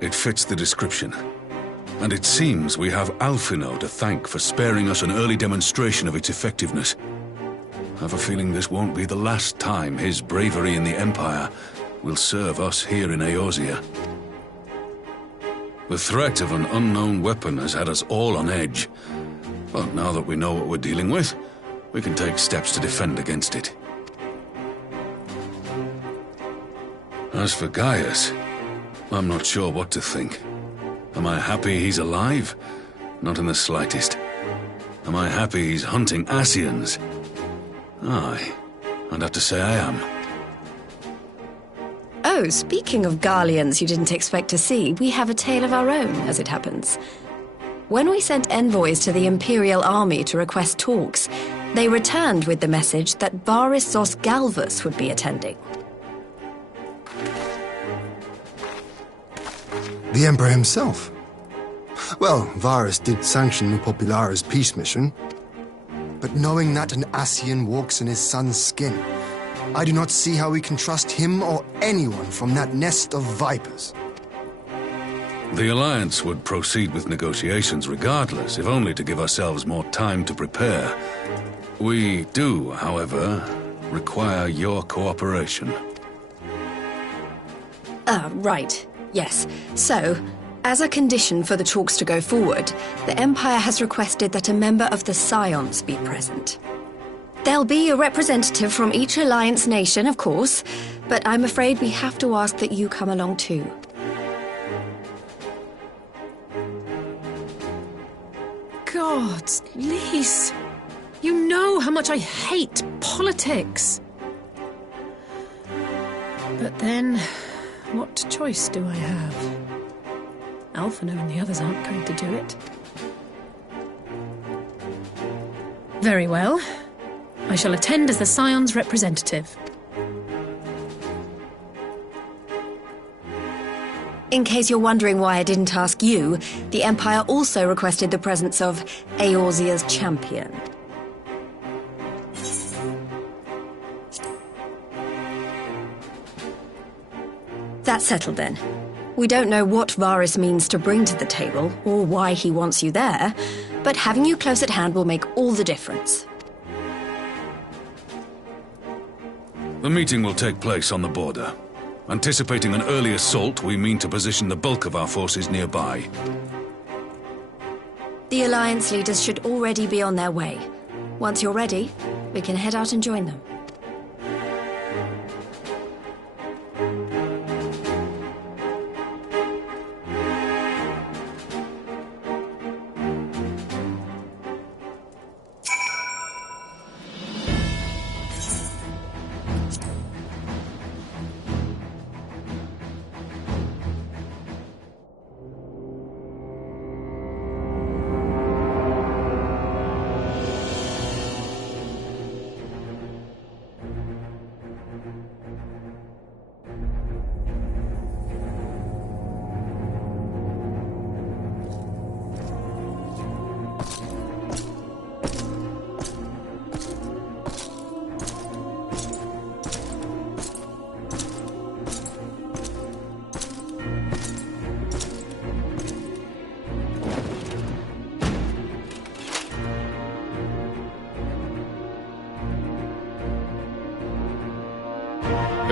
It fits the description. And it seems we have Alphino to thank for sparing us an early demonstration of its effectiveness. I have a feeling this won't be the last time his bravery in the Empire will serve us here in Eorzea. The threat of an unknown weapon has had us all on edge. But now that we know what we're dealing with, we can take steps to defend against it. As for Gaius, I'm not sure what to think. Am I happy he's alive? Not in the slightest. Am I happy he's hunting Ascians? Aye, I'd have to say I am. Oh, speaking of Garleans you didn't expect to see, we have a tale of our own, as it happens. When we sent envoys to the Imperial Army to request talks, they returned with the message that Varys Zos Galvus would be attending. The Emperor himself. Well, Varys did sanction Populara's peace mission. But knowing that an Ascian walks in his son's skin, I do not see how we can trust him or anyone from that nest of vipers. The Alliance would proceed with negotiations regardless, if only to give ourselves more time to prepare. We do, however, require your cooperation. Right. Yes. So, as a condition for the talks to go forward, the Empire has requested that a member of the Scions be present. There'll be a representative from each Alliance nation, of course, but I'm afraid we have to ask that you come along too. Gods, Lise, you know how much I hate politics. But then, what choice do I have? Alphino and the others aren't going to do it. Very well. I shall attend as the Scion's representative. In case you're wondering why I didn't ask you, the Empire also requested the presence of Eorzea's champion. That's settled then. We don't know what Varys means to bring to the table, or why he wants you there, but having you close at hand will make all the difference. The meeting will take place on the border. Anticipating an early assault, we mean to position the bulk of our forces nearby. The Alliance leaders should already be on their way. Once you're ready, we can head out and join them.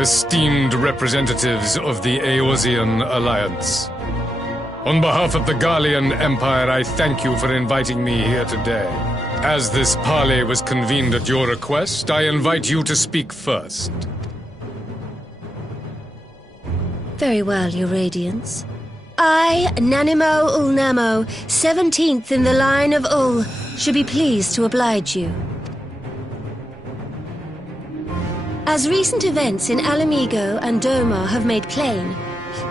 esteemed representatives of the Eorzean Alliance. On behalf of the Gallian Empire, I thank you for inviting me here today. As this parley was convened at your request, I invite you to speak first. Very well, Your Radiance. I, Nanimo Ulnamo, 17th in the line of Ul, should be pleased to oblige you. As recent events in Alamigo and Doma have made plain,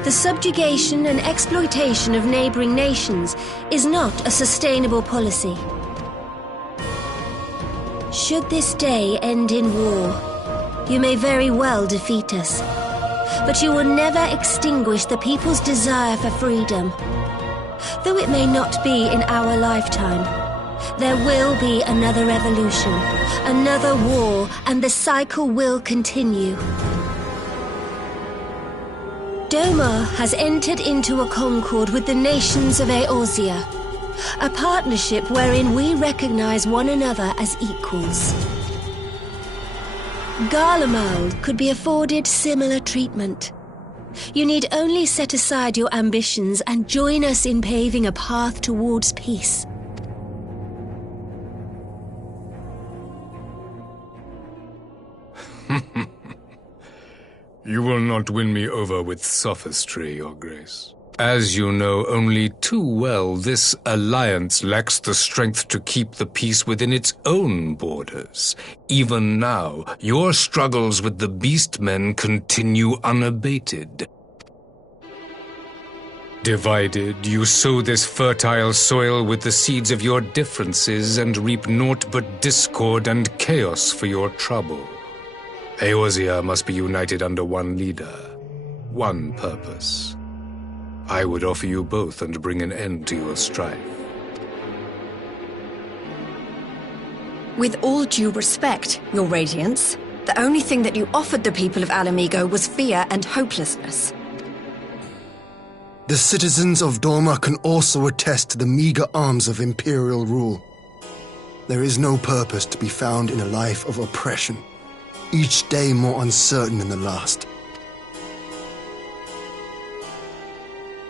the subjugation and exploitation of neighboring nations is not a sustainable policy. Should this day end in war, you may very well defeat us, but you will never extinguish the people's desire for freedom. Though it may not be in our lifetime, there will be another revolution, another war, and the cycle will continue. Doma has entered into a concord with the nations of Eorzea, a partnership wherein we recognize one another as equals. Garlemald could be afforded similar treatment. You need only set aside your ambitions and join us in paving a path towards peace. You will not win me over with sophistry, Your Grace. As you know only too well, this alliance lacks the strength to keep the peace within its own borders. Even now, your struggles with the Beastmen continue unabated. Divided, you sow this fertile soil with the seeds of your differences and reap naught but discord and chaos for your trouble. Eorzea must be united under one leader, one purpose. I would offer you both and bring an end to your strife. With all due respect, Your Radiance, the only thing that you offered the people of Alamigo was fear and hopelessness. The citizens of Doma can also attest to the meager arms of imperial rule. There is no purpose to be found in a life of oppression, each day more uncertain than the last.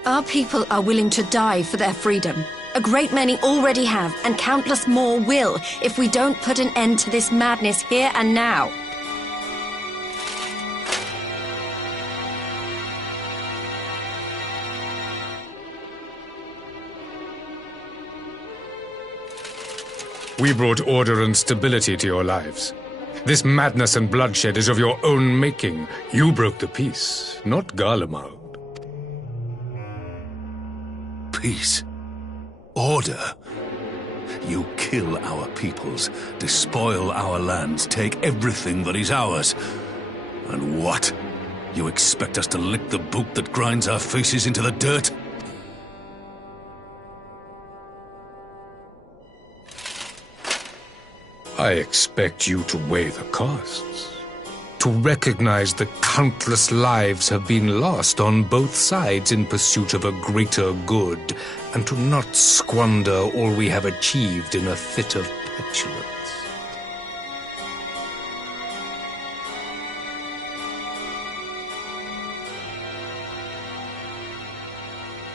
Our people are willing to die for their freedom. A great many already have, and countless more will, if we don't put an end to this madness here and now. We brought order and stability to your lives. This madness and bloodshed is of your own making. You broke the peace, not Garlemald. Peace. Order. You kill our peoples, despoil our lands, take everything that is ours. And what? You expect us to lick the boot that grinds our faces into the dirt? I expect you to weigh the costs, to recognize the countless lives have been lost on both sides in pursuit of a greater good, and to not squander all we have achieved in a fit of petulance.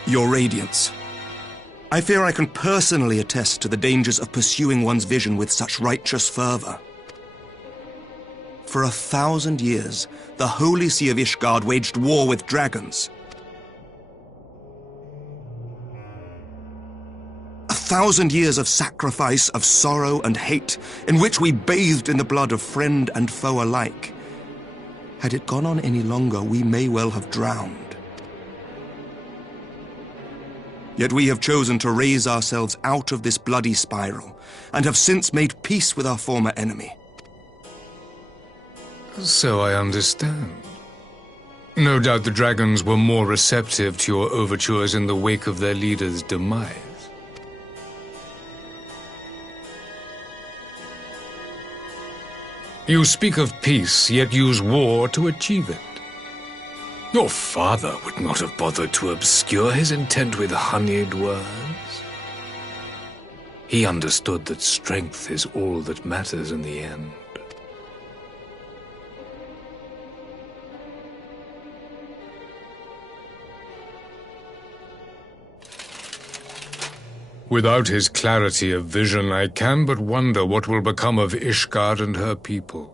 Your Radiance, I fear I can personally attest to the dangers of pursuing one's vision with such righteous fervor. For 1,000 years, the Holy See of Ishgard waged war with dragons. 1,000 years of sacrifice, of sorrow and hate, in which we bathed in the blood of friend and foe alike. Had it gone on any longer, we may well have drowned. Yet we have chosen to raise ourselves out of this bloody spiral, and have since made peace with our former enemy. So I understand. No doubt the dragons were more receptive to your overtures in the wake of their leader's demise. You speak of peace, yet use war to achieve it. Your father would not have bothered to obscure his intent with honeyed words. He understood that strength is all that matters in the end. Without his clarity of vision, I can but wonder what will become of Ishgard and her people.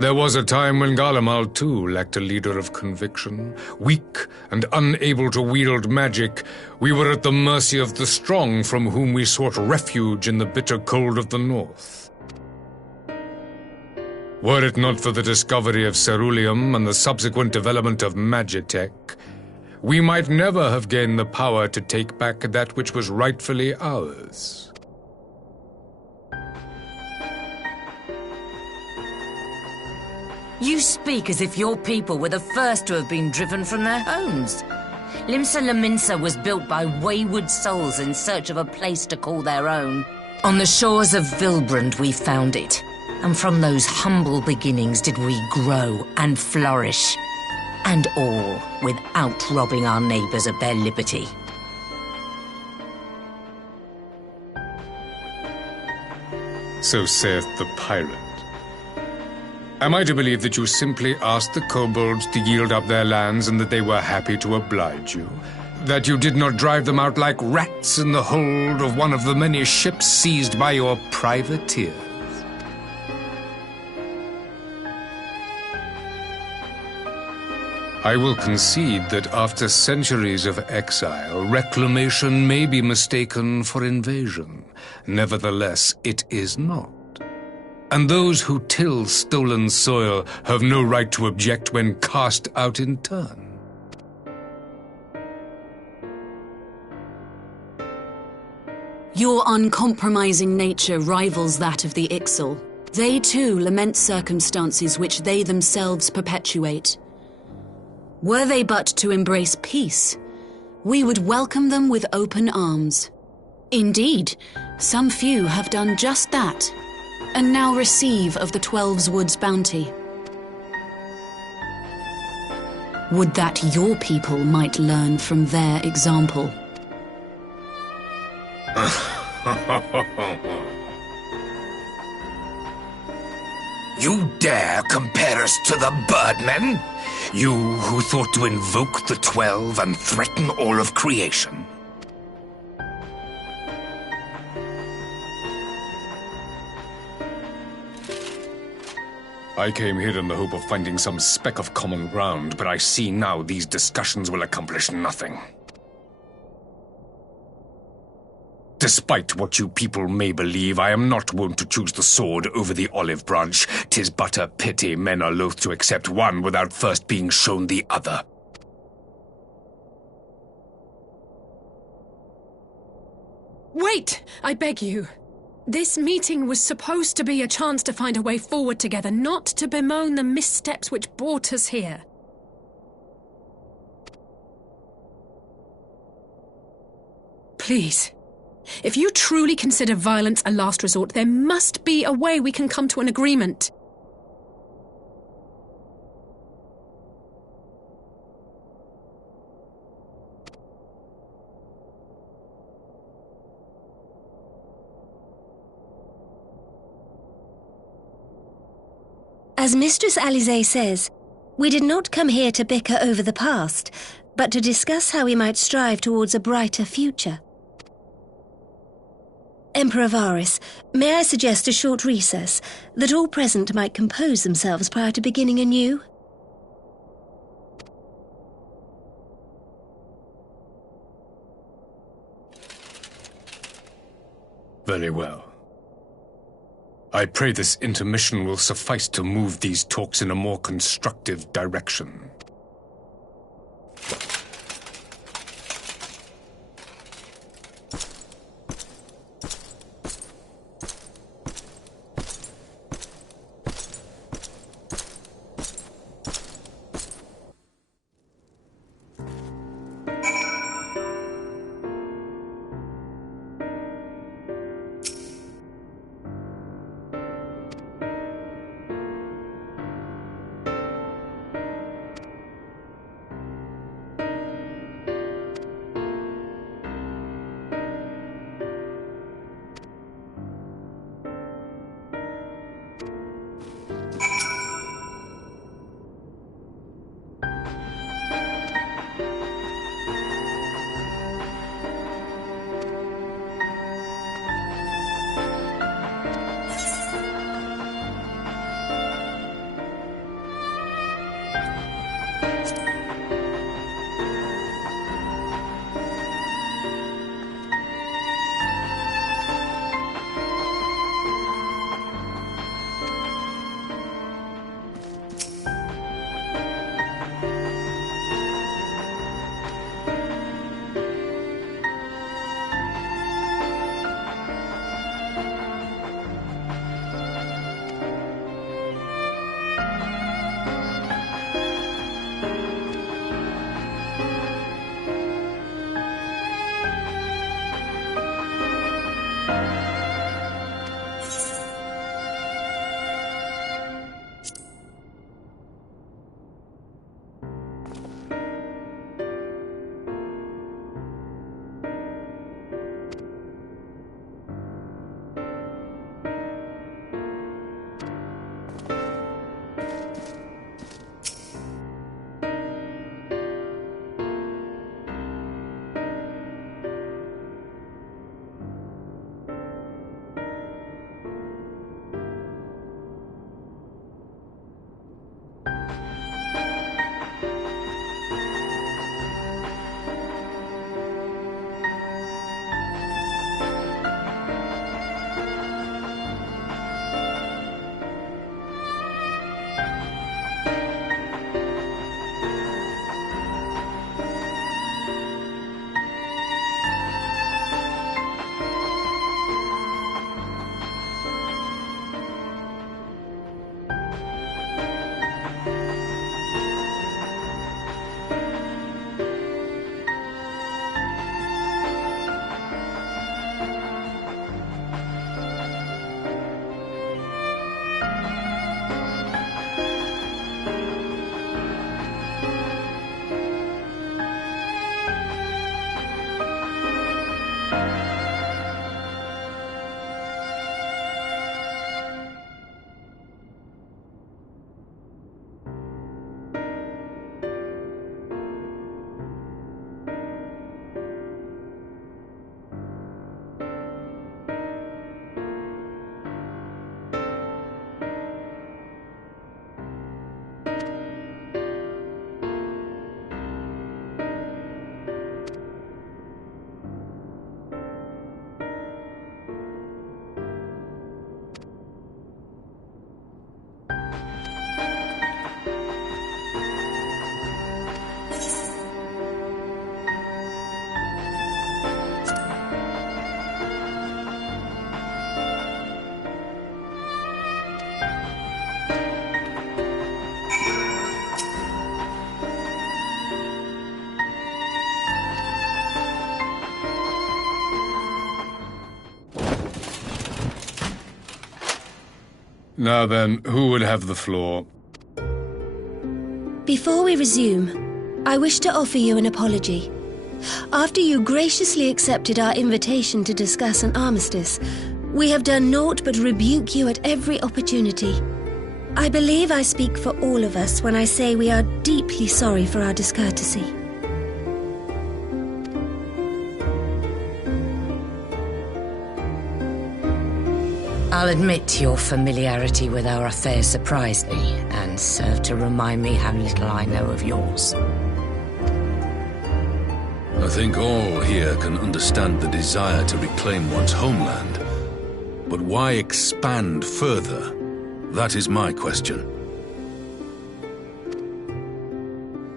There was a time when Garlemald too lacked a leader of conviction. Weak and unable to wield magic, we were at the mercy of the strong from whom we sought refuge in the bitter cold of the north. Were it not for the discovery of ceruleum and the subsequent development of Magitech, we might never have gained the power to take back that which was rightfully ours. You speak as if your people were the first to have been driven from their homes. Limsa Lominsa was built by wayward souls in search of a place to call their own. On the shores of Vilbrand we found it, and from those humble beginnings did we grow and flourish. And all without robbing our neighbours of their liberty. So saith the pirate. Am I to believe that you simply asked the kobolds to yield up their lands and that they were happy to oblige you? That you did not drive them out like rats in the hold of one of the many ships seized by your privateers? I will concede that after centuries of exile, reclamation may be mistaken for invasion. Nevertheless, it is not. And those who till stolen soil have no right to object when cast out in turn. Your uncompromising nature rivals that of the Ixal. They too lament circumstances which they themselves perpetuate. Were they but to embrace peace, we would welcome them with open arms. Indeed, some few have done just that, and now receive of the 12's Wood's bounty. Would that your people might learn from their example. You dare compare us to the Birdmen? You who thought to invoke the 12 and threaten all of creation? I came here in the hope of finding some speck of common ground, but I see now these discussions will accomplish nothing. Despite what you people may believe, I am not wont to choose the sword over the olive branch. 'Tis but a pity men are loath to accept one without first being shown the other. Wait! I beg you. This meeting was supposed to be a chance to find a way forward together, not to bemoan the missteps which brought us here. Please. If you truly consider violence a last resort, there must be a way we can come to an agreement. As Mistress Alisaie says, we did not come here to bicker over the past, but to discuss how we might strive towards a brighter future. Emperor Varys, may I suggest a short recess, that all present might compose themselves prior to beginning anew? Very well. I pray this intermission will suffice to move these talks in a more constructive direction. Now then, who would have the floor? Before we resume, I wish to offer you an apology. After you graciously accepted our invitation to discuss an armistice, we have done naught but rebuke you at every opportunity. I believe I speak for all of us when I say we are deeply sorry for our discourtesy. I'll admit your familiarity with our affairs surprised me, and served to remind me how little I know of yours. I think all here can understand the desire to reclaim one's homeland. But why expand further? That is my question.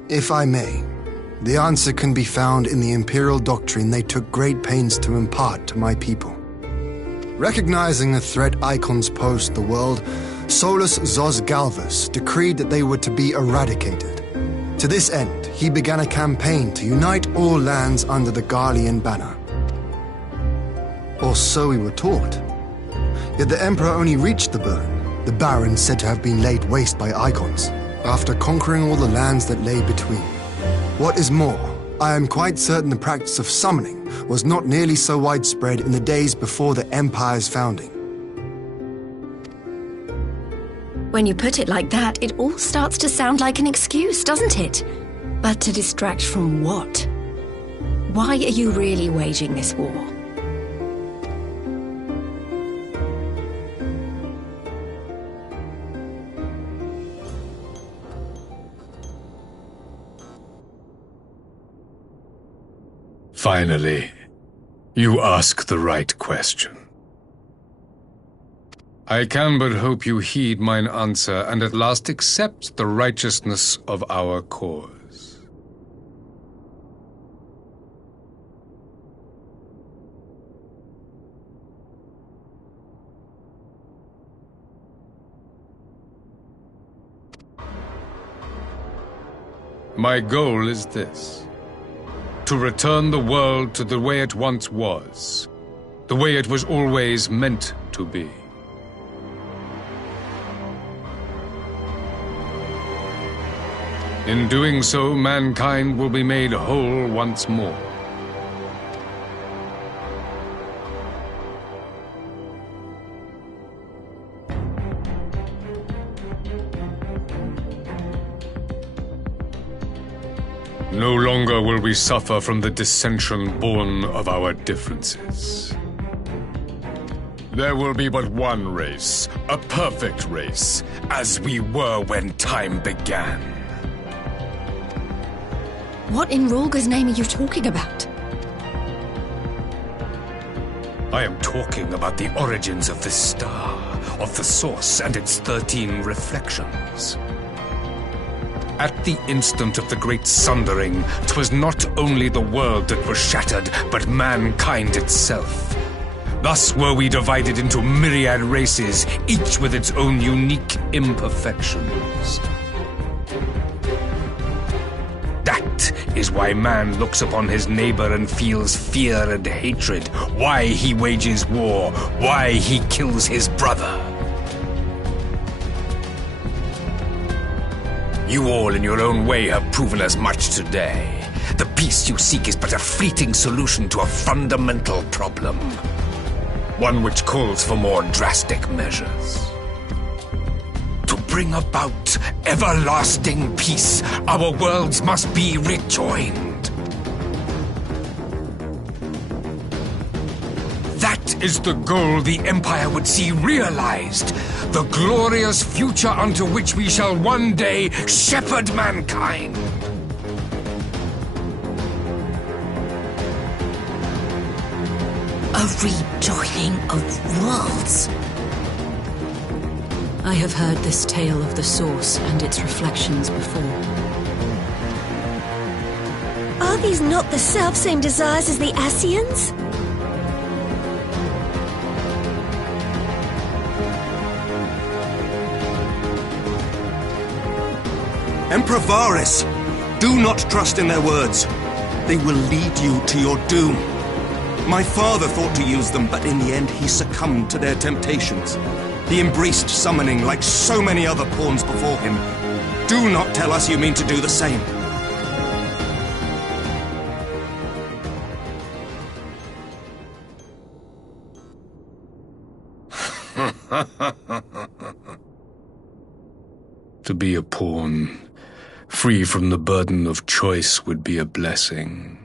If I may, the answer can be found in the Imperial doctrine they took great pains to impart to my people. Recognizing the threat icons pose to the world, Solus Zos Galvus decreed that they were to be eradicated. To this end, he began a campaign to unite all lands under the Garlean banner. Or so we were taught. Yet the Emperor only reached the burn, the barren said to have been laid waste by icons, after conquering all the lands that lay between. What is more, I am quite certain the practice of summoning was not nearly so widespread in the days before the Empire's founding. When you put it like that, it all starts to sound like an excuse, doesn't it? But to distract from what? Why are you really waging this war? Finally, you ask the right question. I can but hope you heed mine answer and at last accept the righteousness of our cause. My goal is this: to return the world to the way it once was, the way it was always meant to be. In doing so, mankind will be made whole once more. No longer will we suffer from the dissension born of our differences. There will be but one race, a perfect race, as we were when time began. What in Rhalgr's name are you talking about? I am talking about the origins of this star, of the source and its 13 reflections. At the instant of the great sundering, 'twas not only the world that was shattered, but mankind itself. Thus were we divided into myriad races, each with its own unique imperfections. That is why man looks upon his neighbor and feels fear and hatred, why he wages war, why he kills his brother. You all in your own way have proven as much today. The peace you seek is but a fleeting solution to a fundamental problem. One which calls for more drastic measures. To bring about everlasting peace, our worlds must be rejoined. That is the goal the Empire would see realized. The glorious future unto which we shall one day shepherd mankind. A rejoining of worlds. I have heard this tale of the source and its reflections before. Are these not the selfsame desires as the Ascians? Emperor Varys, do not trust in their words. They will lead you to your doom. My father thought to use them, but in the end he succumbed to their temptations. He embraced summoning like so many other pawns before him. Do not tell us you mean to do the same. To be a pawn, free from the burden of choice, would be a blessing.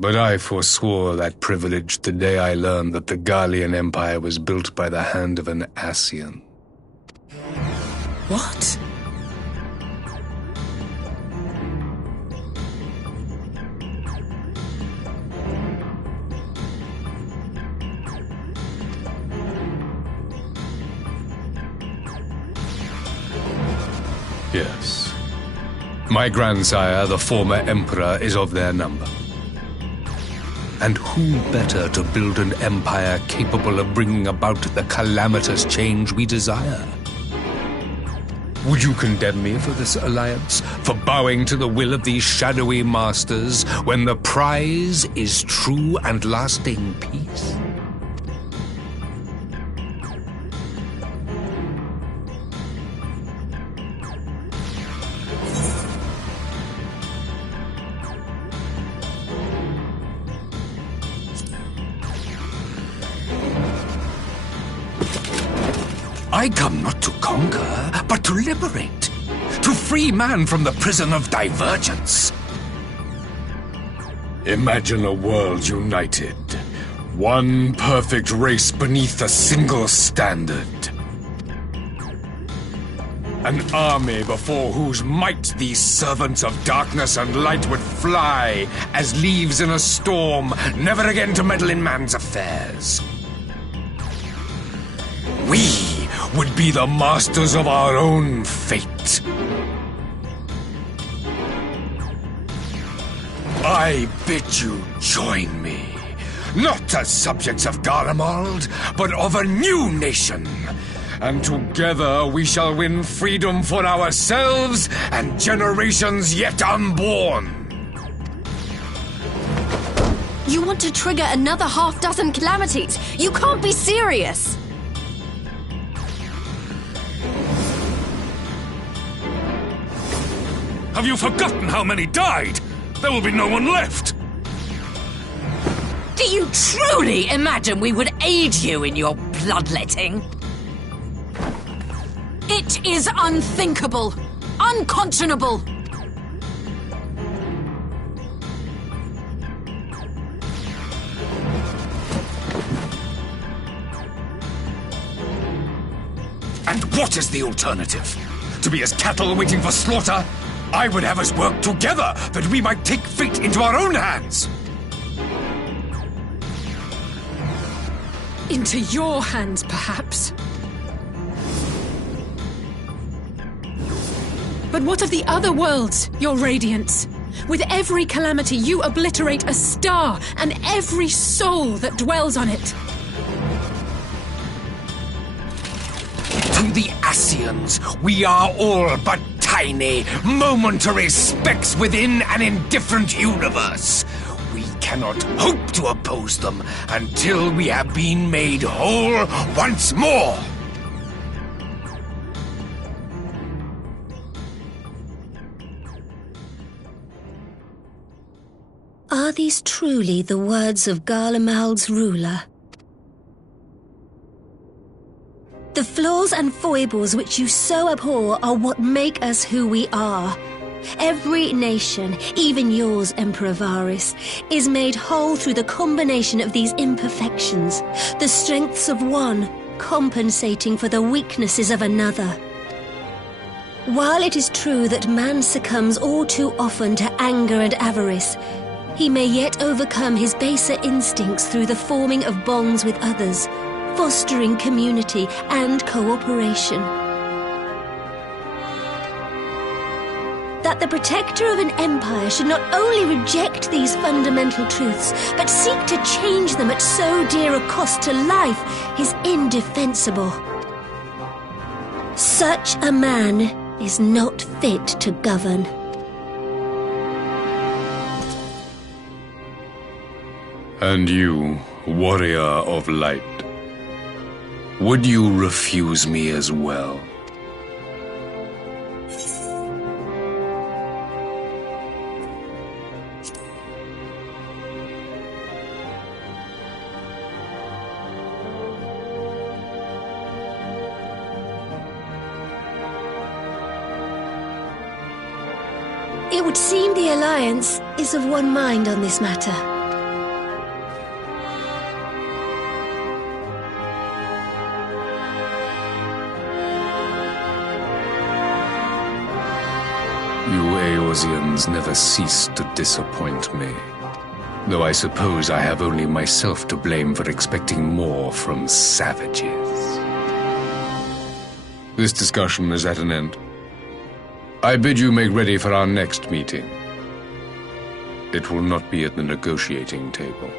But I forswore that privilege the day I learned that the Gallian Empire was built by the hand of an Ascian. What? Yes. My grandsire, the former emperor, is of their number. And who better to build an empire capable of bringing about the calamitous change we desire? Would you condemn me for this alliance, for bowing to the will of these shadowy masters, when the prize is true and lasting peace? I come not to conquer, but to liberate. To free man from the prison of divergence. Imagine a world united. One perfect race beneath a single standard. An army before whose might these servants of darkness and light would fly as leaves in a storm, never again to meddle in man's affairs. We would be the masters of our own fate. I bid you join me, not as subjects of Garlemald, but of a new nation. And together we shall win freedom for ourselves and generations yet unborn. You want to trigger another half-dozen calamities? You can't be serious! Have you forgotten how many died? There will be no one left! Do you truly imagine we would aid you in your bloodletting? It is unthinkable! Unconscionable! And what is the alternative? To be as cattle waiting for slaughter? I would have us work together, that we might take fate into our own hands! Into your hands, perhaps. But what of the other worlds, your radiance? With every calamity, you obliterate a star and every soul that dwells on it. To the Ascians, we are all but tiny, momentary specks within an indifferent universe. We cannot hope to oppose them until we have been made whole once more. Are these truly the words of Garlemald's ruler? The flaws and foibles which you so abhor are what make us who we are. Every nation, even yours, Emperor Varys, is made whole through the combination of these imperfections, the strengths of one compensating for the weaknesses of another. While it is true that man succumbs all too often to anger and avarice, he may yet overcome his baser instincts through the forming of bonds with others, fostering community and cooperation. That the protector of an empire should not only reject these fundamental truths, but seek to change them at so dear a cost to life is indefensible. Such a man is not fit to govern. And you, warrior of light, would you refuse me as well? It would seem the Alliance is of one mind on this matter. You Eorzeans never cease to disappoint me. Though I suppose I have only myself to blame for expecting more from savages. This discussion is at an end. I bid you make ready for our next meeting. It will not be at the negotiating table.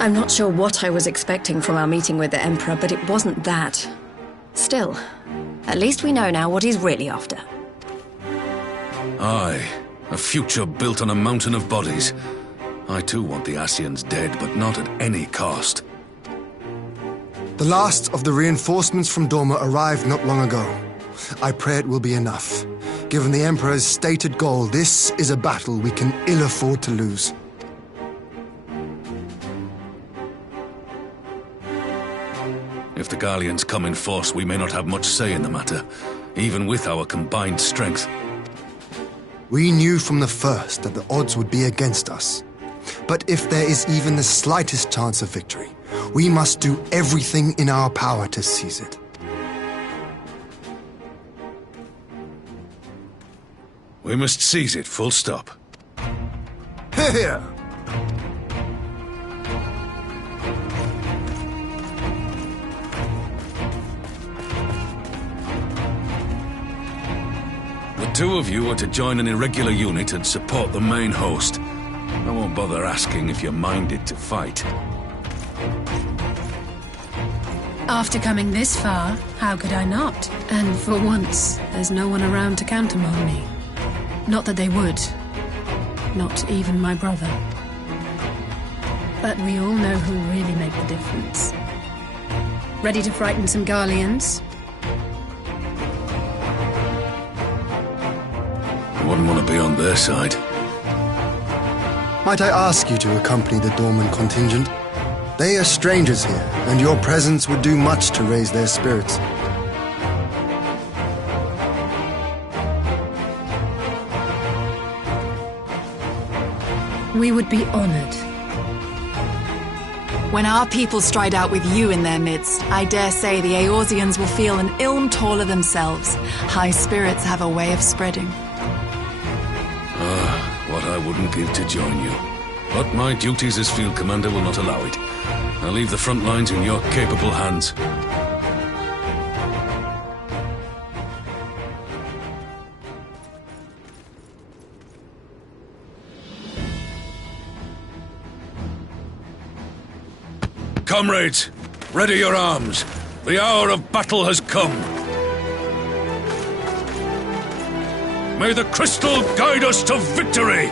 I'm not sure what I was expecting from our meeting with the Emperor, but it wasn't that. Still, at least we know now what he's really after. Aye, a future built on a mountain of bodies. I too want the Ascians dead, but not at any cost. The last of the reinforcements from Dorma arrived not long ago. I pray it will be enough. Given the Emperor's stated goal, this is a battle we can ill afford to lose. If the Garleans come in force, we may not have much say in the matter, even with our combined strength. We knew from the first that the odds would be against us. But if there is even the slightest chance of victory, we must do everything in our power to seize it. We must seize it, full stop. Hear, hear! The two of you are to join an irregular unit and support the main host. I won't bother asking if you're minded to fight. After coming this far, how could I not? And for once, there's no one around to countermand me. Not that they would. Not even my brother. But we all know who'll really make the difference. Ready to frighten some Garleans? I wouldn't want to be on their side. Might I ask you to accompany the Dorman contingent? They are strangers here, and your presence would do much to raise their spirits. We would be honored. When our people stride out with you in their midst, I dare say the Eorzeans will feel an ilm taller themselves. High spirits have a way of spreading. What I wouldn't give to join you. But my duties as field commander will not allow it. I'll leave the front lines in your capable hands. Comrades, ready your arms. The hour of battle has come. May the crystal guide us to victory!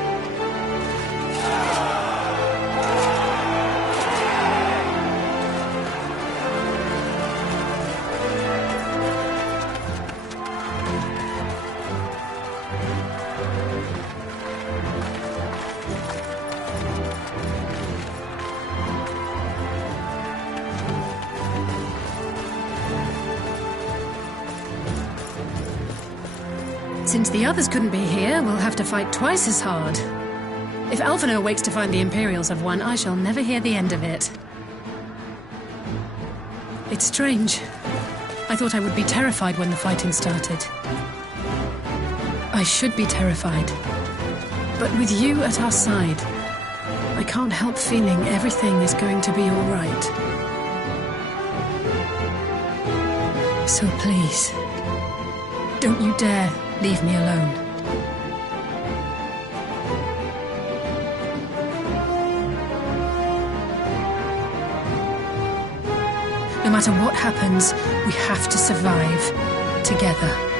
Since the others couldn't be here, we'll have to fight twice as hard. If Alphinaud wakes to find the Imperials have won, I shall never hear the end of it. It's strange. I thought I would be terrified when the fighting started. I should be terrified. But with you at our side, I can't help feeling everything is going to be all right. So please, don't you dare leave me alone. No matter what happens, we have to survive together.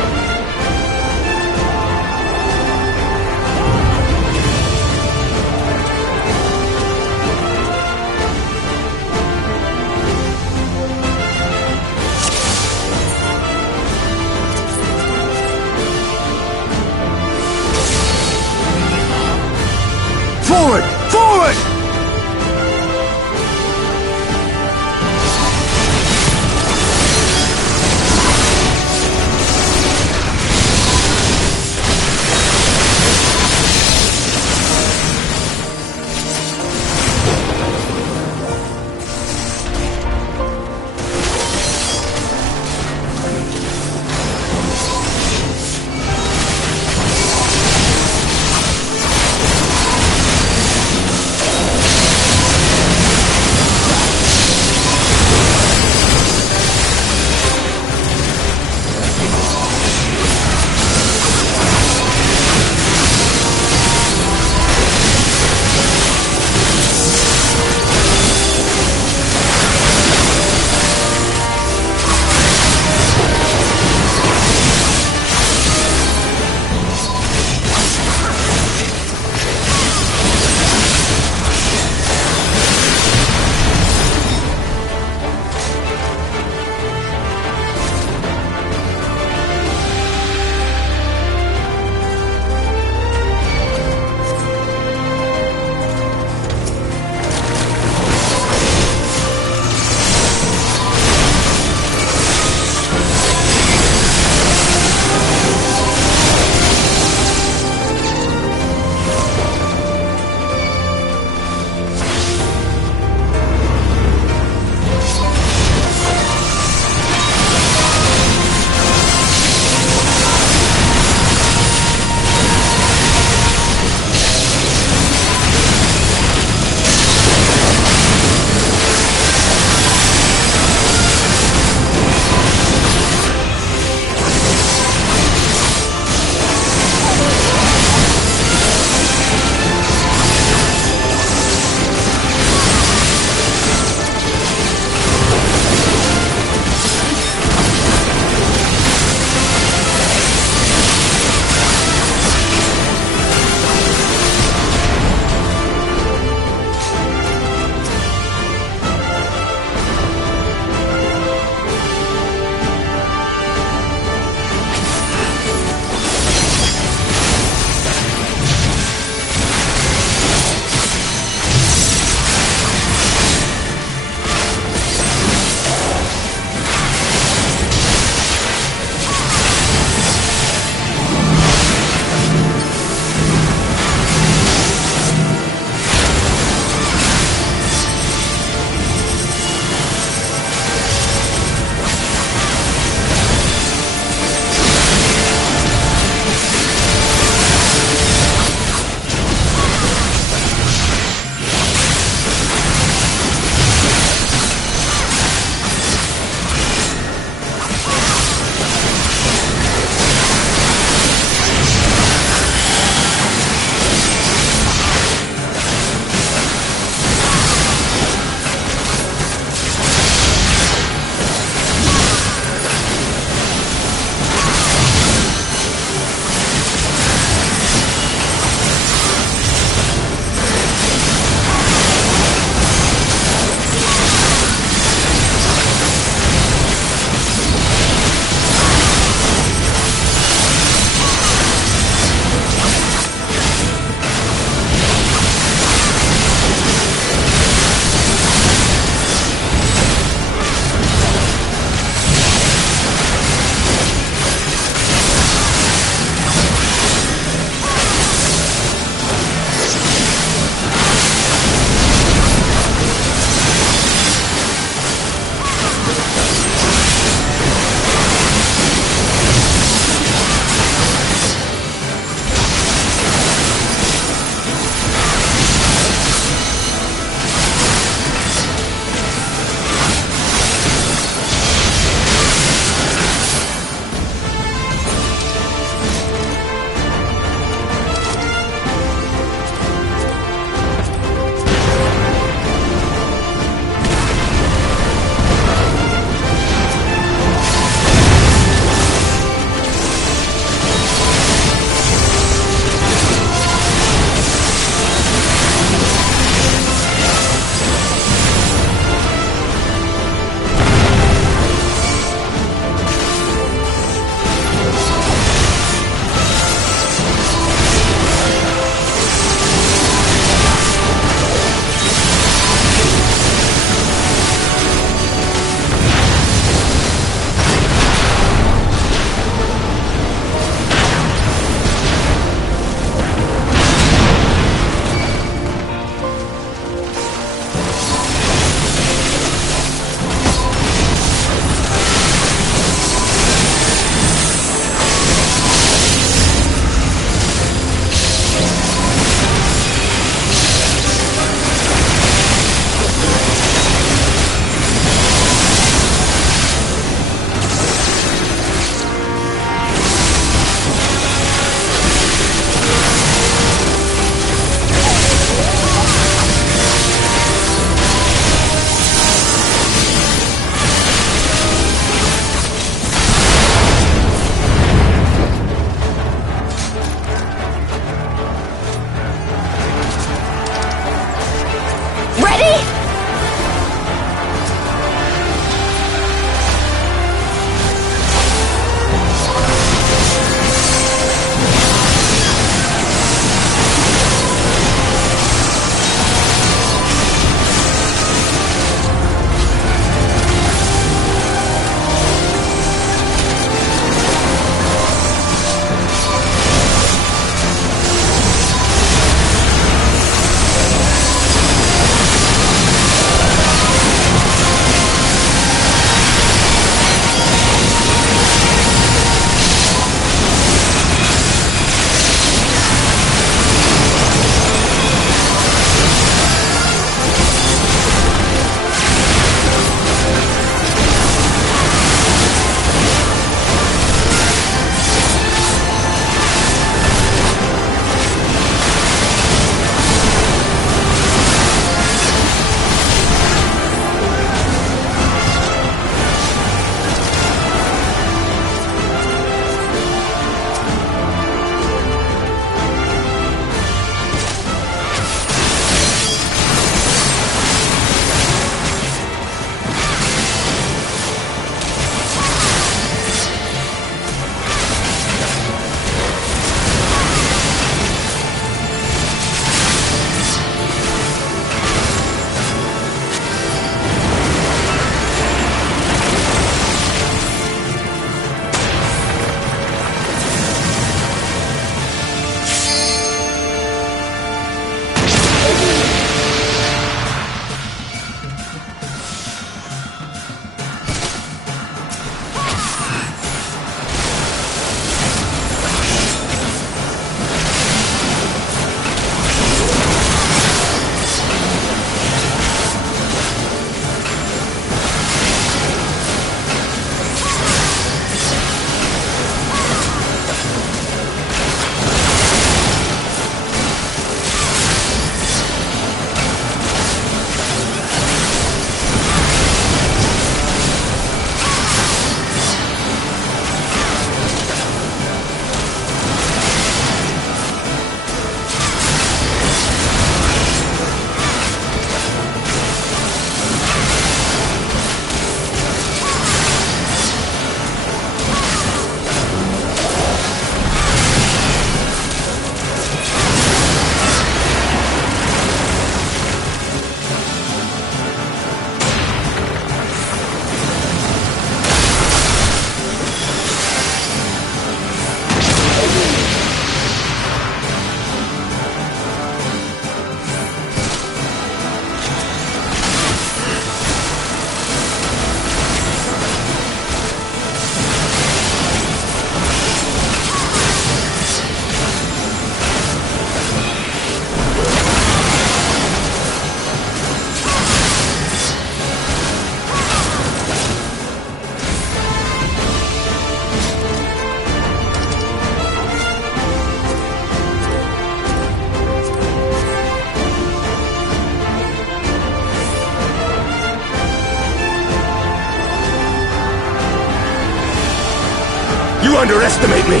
underestimate me!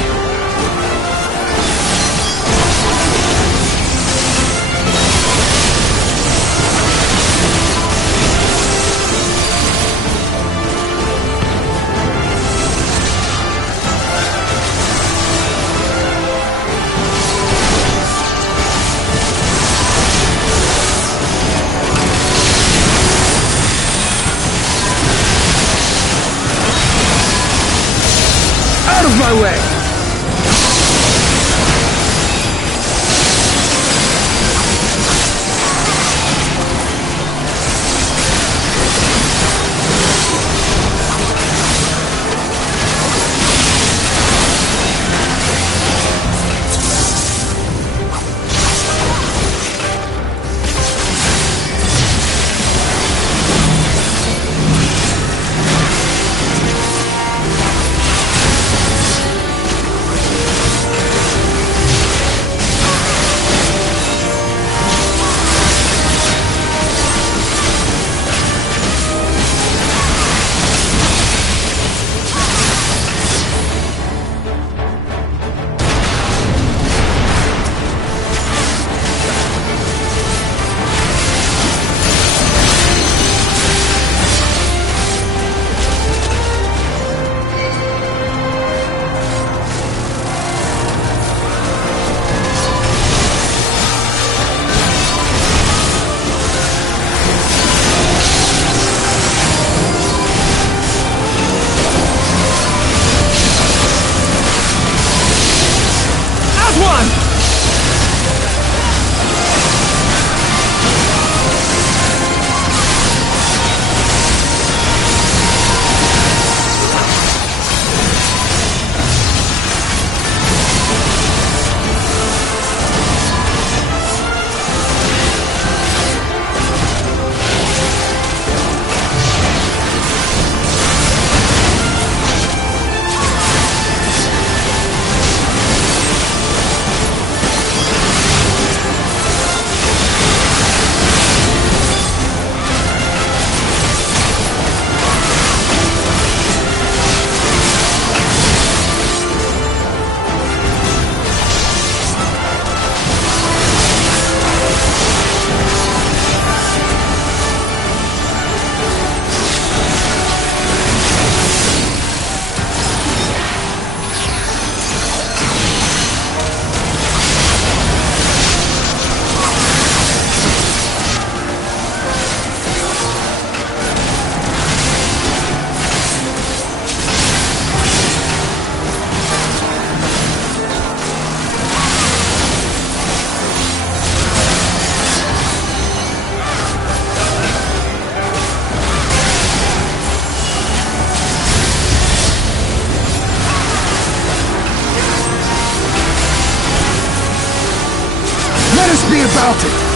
Out of my way! Be about it!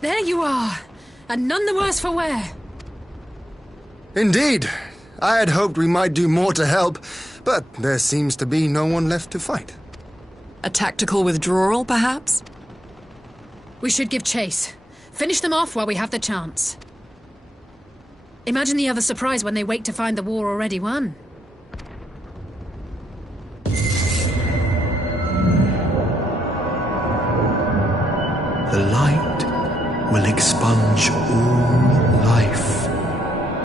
There you are, and none the worse for wear. Indeed. I had hoped we might do more to help, but there seems to be no one left to fight. A tactical withdrawal, perhaps? We should give chase. Finish them off while we have the chance. Imagine the other surprise when they wake to find the war already won. The light will expunge all life.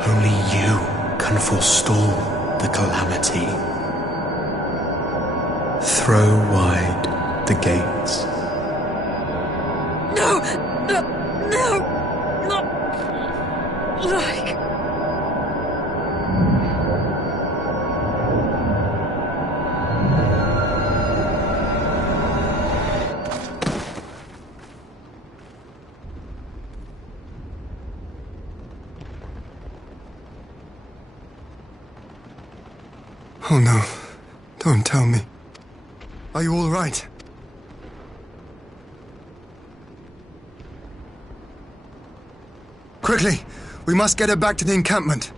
Only you can forestall the calamity. Throw wide the gates. No! Not like... Oh no. Don't tell me. Are you all right? Quickly! We must get her back to the encampment.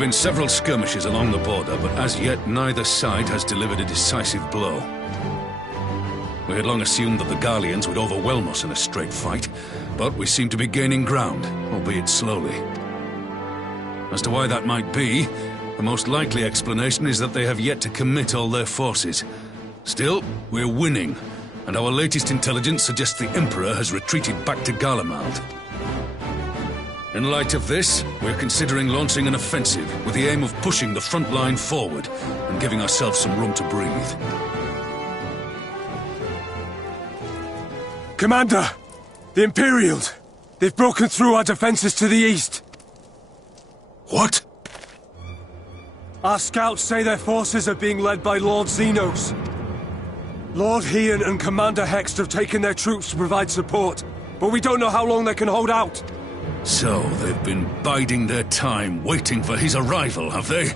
been several skirmishes along the border, but as yet neither side has delivered a decisive blow. We had long assumed that the Garleans would overwhelm us in a straight fight, but we seem to be gaining ground, albeit slowly. As to why that might be, the most likely explanation is that they have yet to commit all their forces. Still, we're winning, and our latest intelligence suggests the Emperor has retreated back to Garlemald. In light of this, we're considering launching an offensive with the aim of pushing the front line forward and giving ourselves some room to breathe. Commander! The Imperials! They've broken through our defenses to the east! What? Our scouts say their forces are being led by Lord Xenos. Lord Heian and Commander Hext have taken their troops to provide support, but we don't know how long they can hold out. So, they've been biding their time, waiting for his arrival, have they?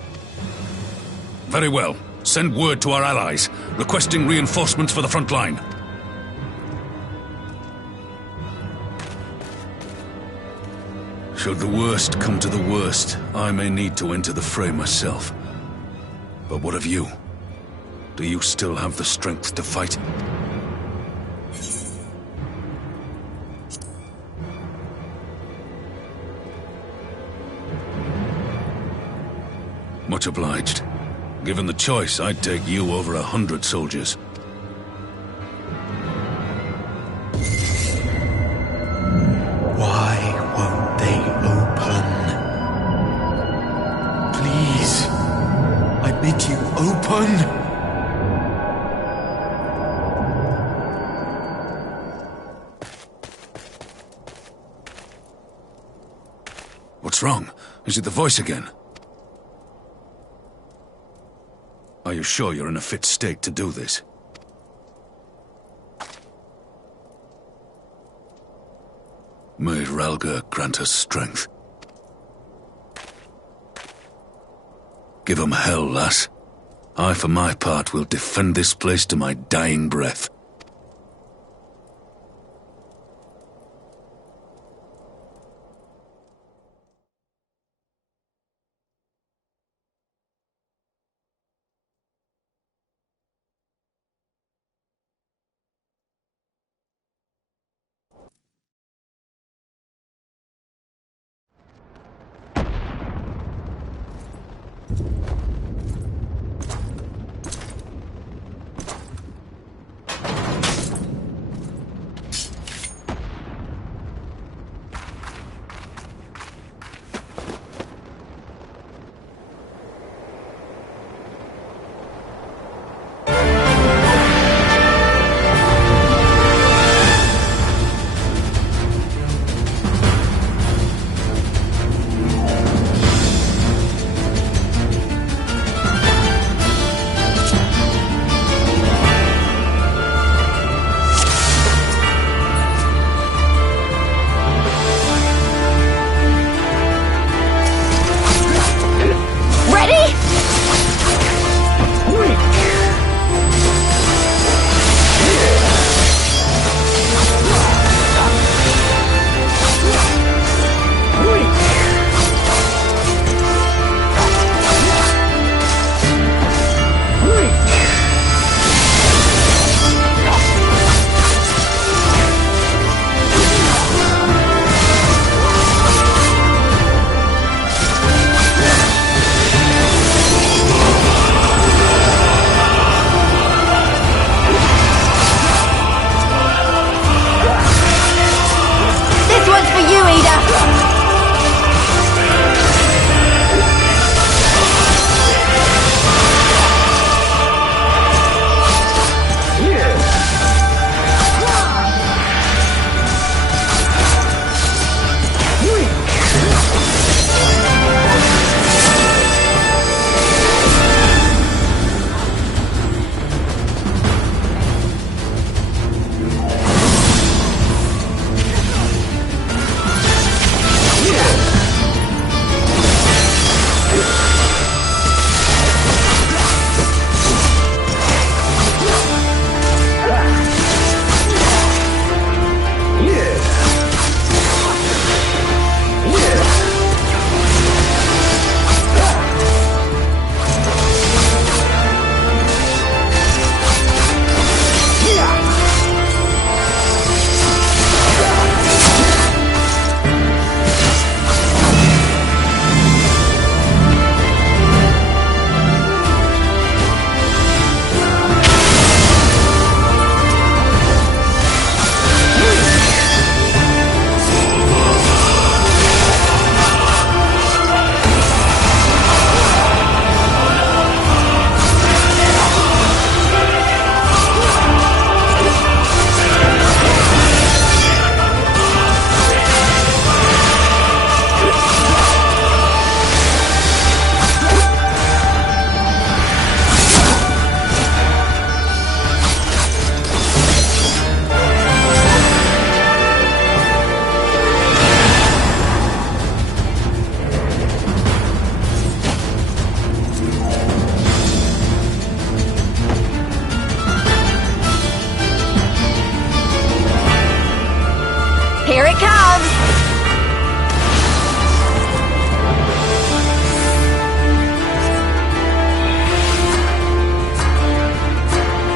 Very well. Send word to our allies, requesting reinforcements for the front line. Should the worst come to the worst, I may need to enter the fray myself. But what of you? Do you still have the strength to fight? Much obliged. Given the choice, I'd take you over 100 soldiers. Why won't they open? Please, I bid you open! What's wrong? Is it the voice again? Are you sure you're in a fit state to do this? May Ralga grant us strength. Give 'em hell, lass. I, for my part, will defend this place to my dying breath.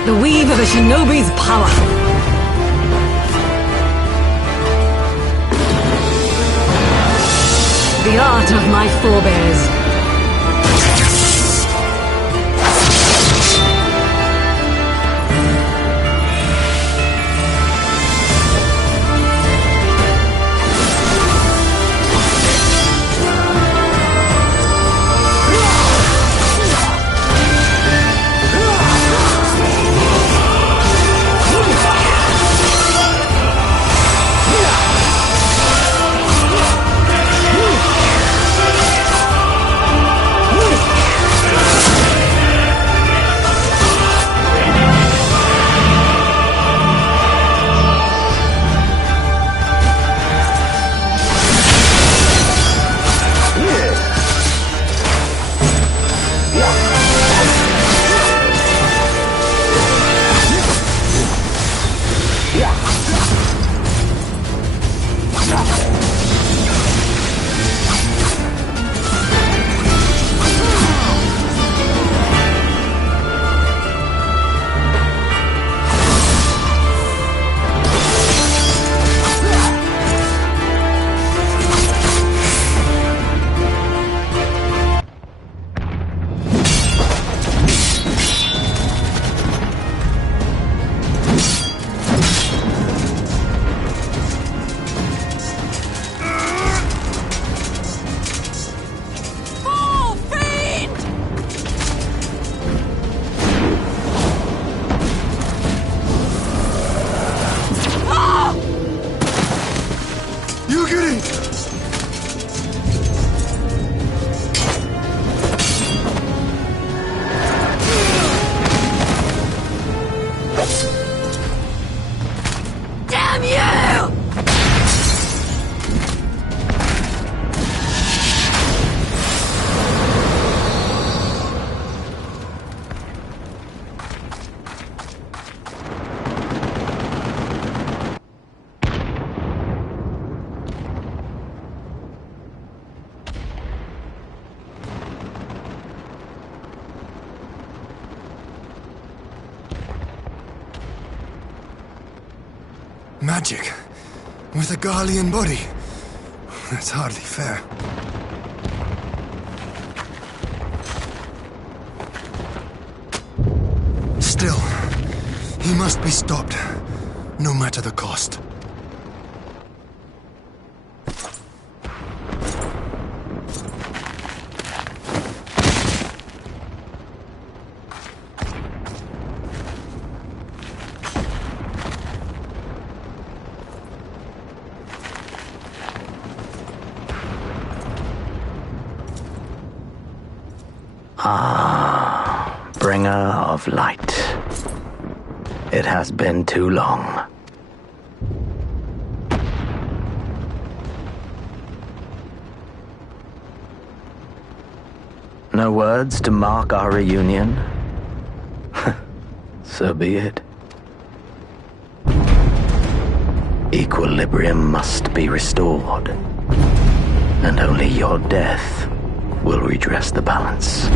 The weave of a shinobi's power. The art of my forebears. Magic. With a Garlean body. That's hardly fair. Still, he must be stopped, no matter the cost. Ah, bringer of light. It has been too long. No words to mark our reunion? So be it. Equilibrium must be restored, and only your death will redress the balance.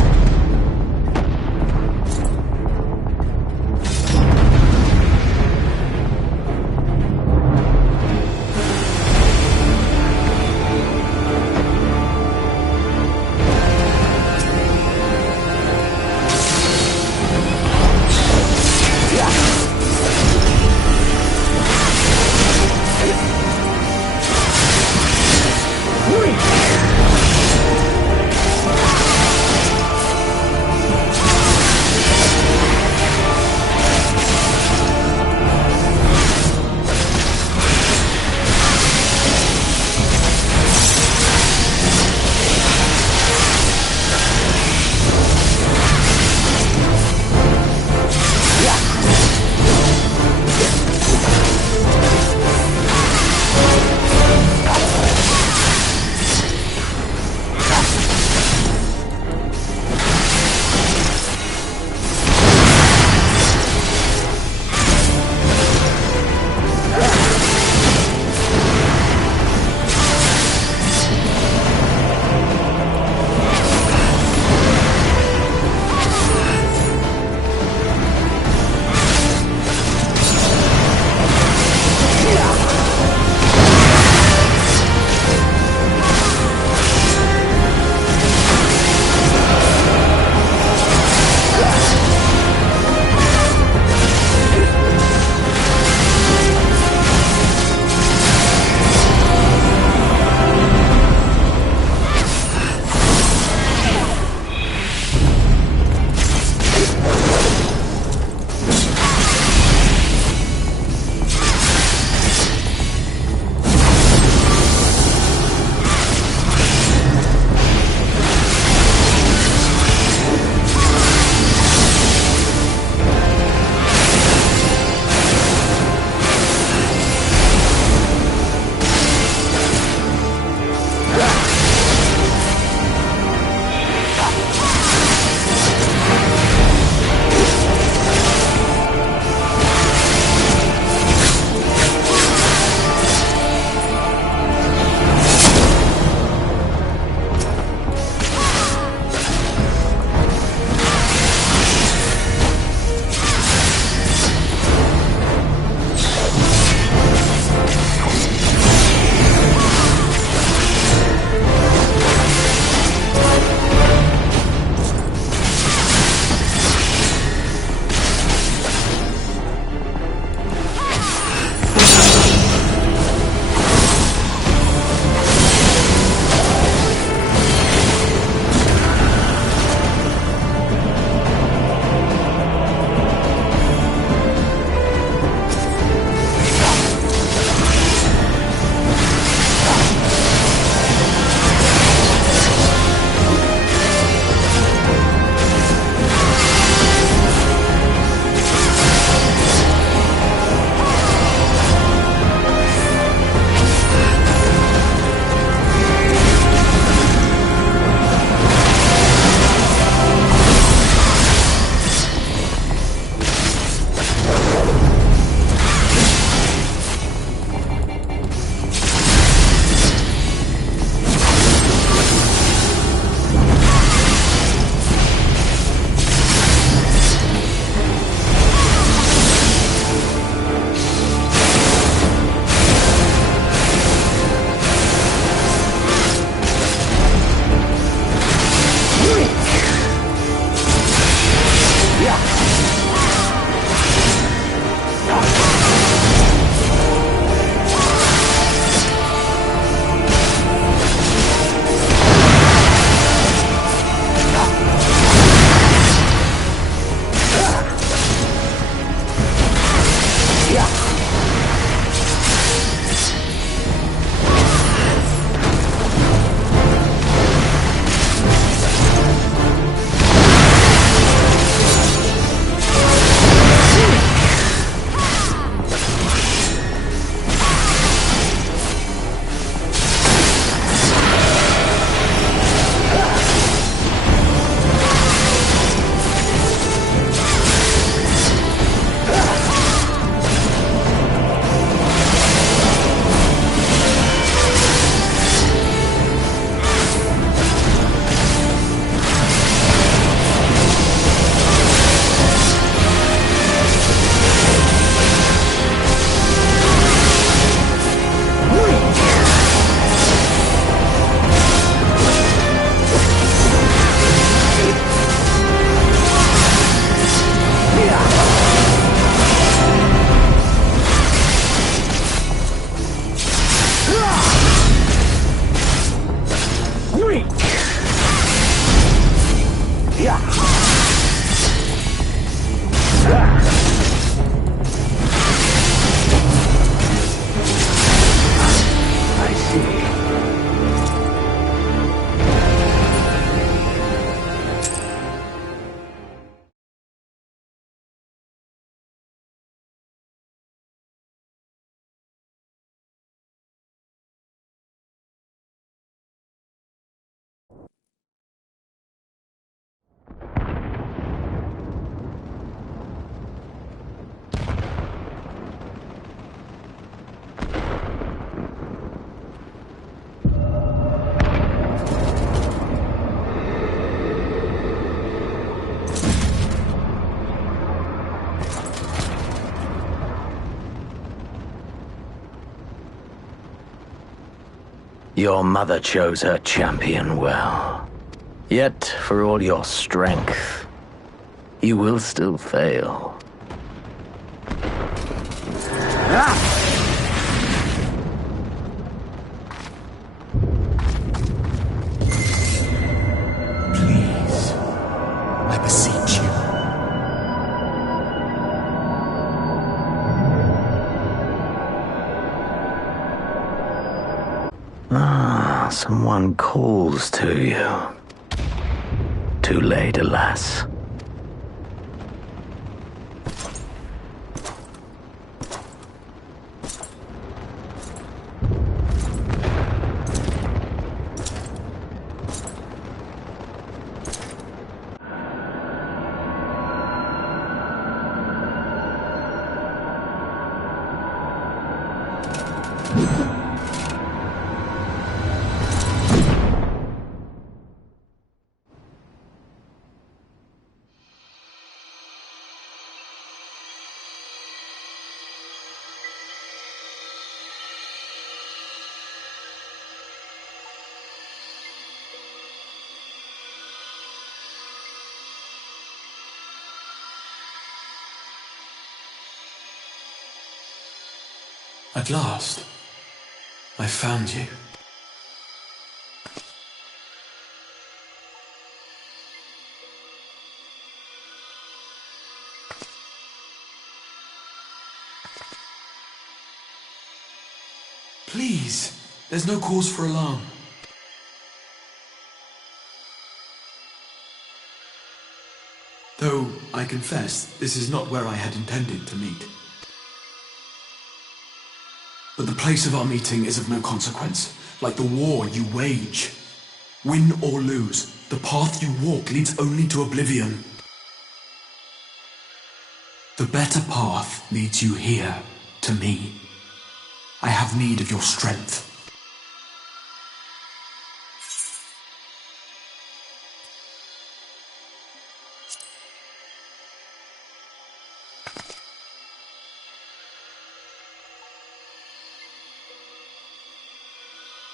Your mother chose her champion well. Yet, for all your strength, you will still fail. Please, I beseech you. Someone calls to you. Too late, alas. At last, I found you. Please, there's no cause for alarm. Though, I confess, this is not where I had intended to meet. But the place of our meeting is of no consequence, like the war you wage. Win or lose, the path you walk leads only to oblivion. The better path leads you here, to me. I have need of your strength.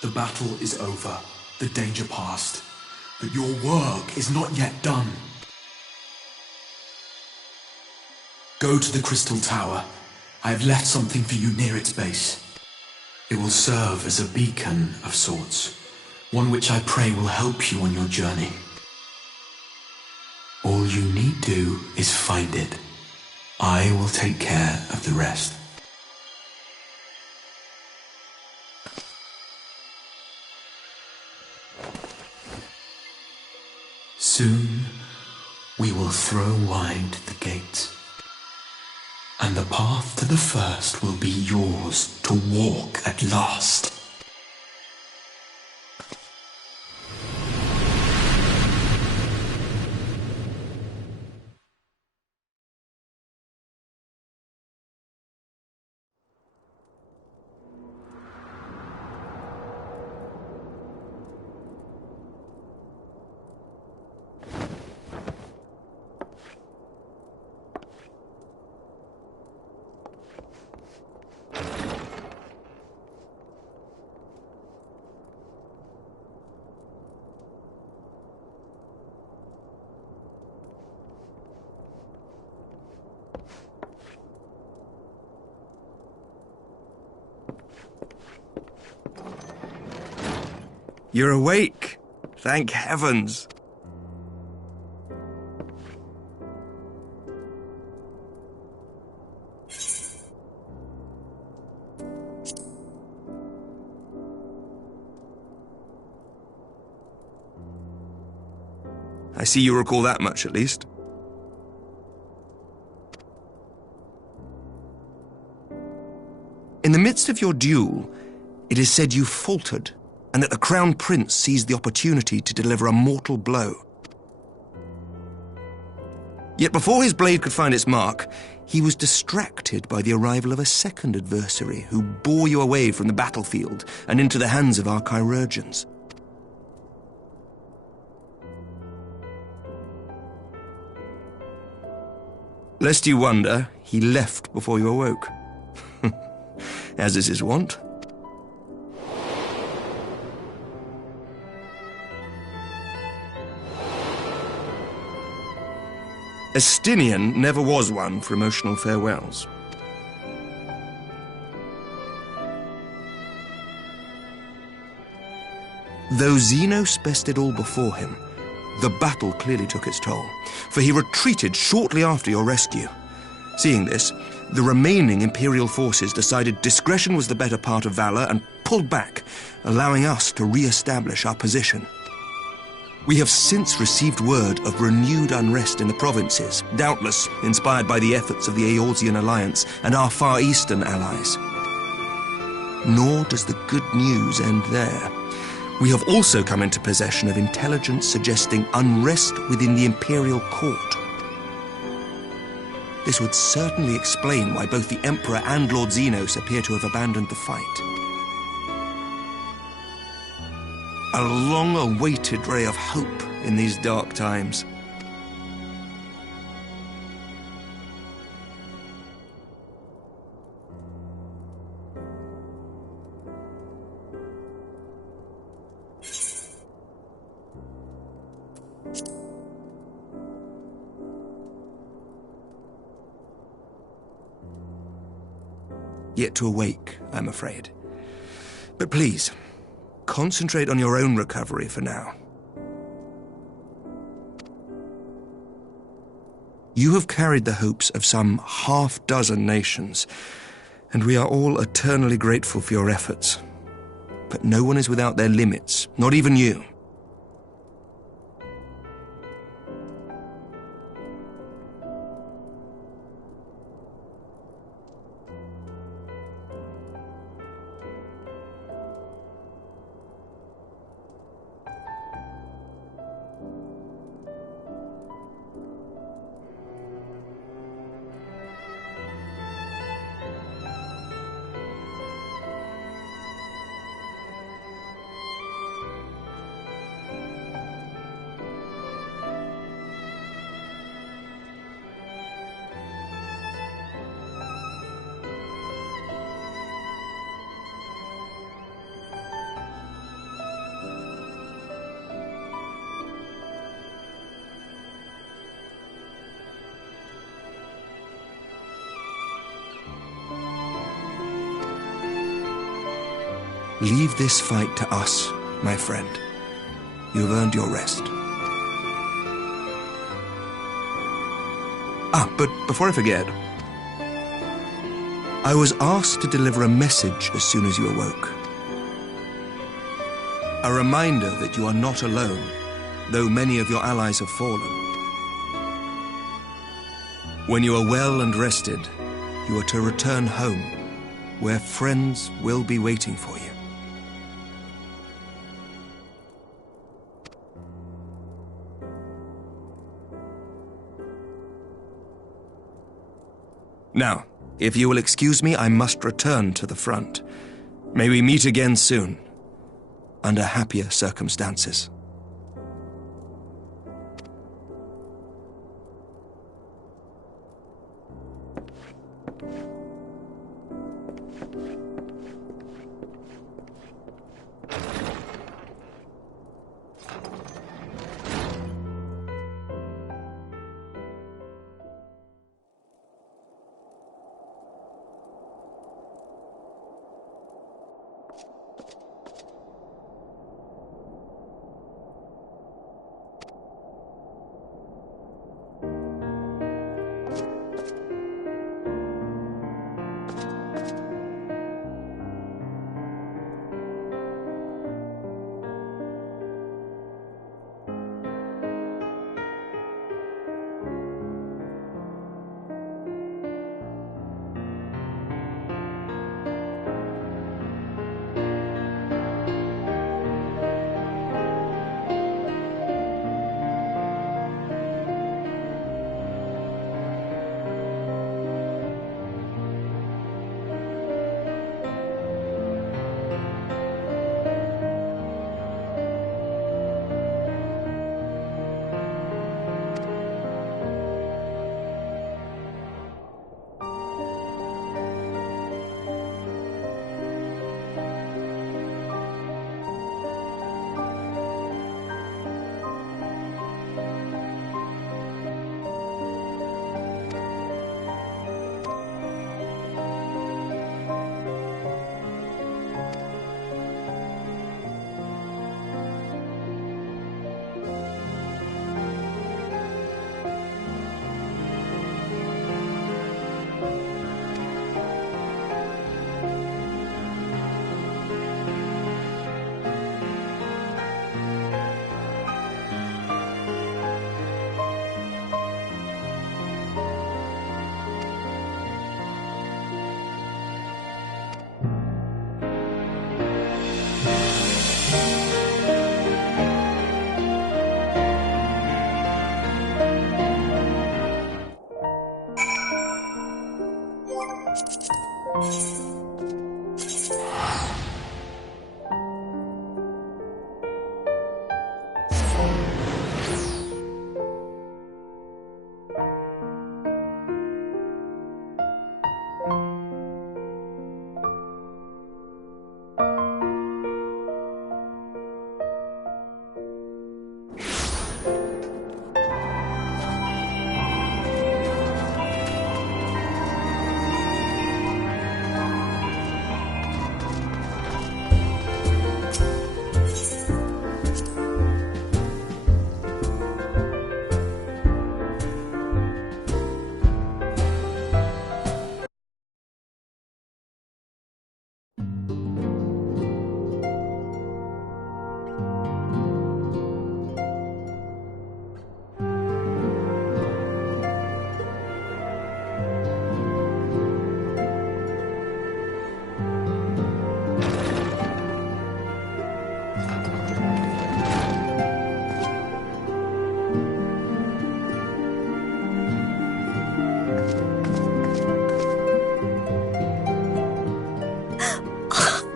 The battle is over, the danger past, but your work is not yet done. Go to the Crystal Tower. I have left something for you near its base. It will serve as a beacon of sorts, one which I pray will help you on your journey. All you need do is find it. I will take care of the rest. Soon, we will throw wide the gates, and the path to the first will be yours to walk at last. You're awake. Thank heavens. I see you recall that much, at least. In the midst of your duel, it is said you faltered, and that the Crown Prince seized the opportunity to deliver a mortal blow. Yet before his blade could find its mark, he was distracted by the arrival of a second adversary who bore you away from the battlefield and into the hands of our chirurgeons. Lest you wonder, he left before you awoke. As is his wont. Estinian never was one for emotional farewells. Though Xenos bested all before him, the battle clearly took its toll, for he retreated shortly after your rescue. Seeing this, the remaining Imperial forces decided discretion was the better part of valor and pulled back, allowing us to re-establish our position. We have since received word of renewed unrest in the provinces, doubtless inspired by the efforts of the Eorzean Alliance and our Far Eastern allies. Nor does the good news end there. We have also come into possession of intelligence suggesting unrest within the Imperial court. This would certainly explain why both the Emperor and Lord Xenos appear to have abandoned the fight. A long-awaited ray of hope in these dark times. Yet to awake, I'm afraid. But please, concentrate on your own recovery for now. You have carried the hopes of some half-dozen nations, and we are all eternally grateful for your efforts. But no one is without their limits, not even you. Leave this fight to us, my friend. You have earned your rest. But before I forget, I was asked to deliver a message as soon as you awoke. A reminder that you are not alone, though many of your allies have fallen. When you are well and rested, you are to return home, where friends will be waiting for you. Now, if you will excuse me, I must return to the front. May we meet again soon, under happier circumstances.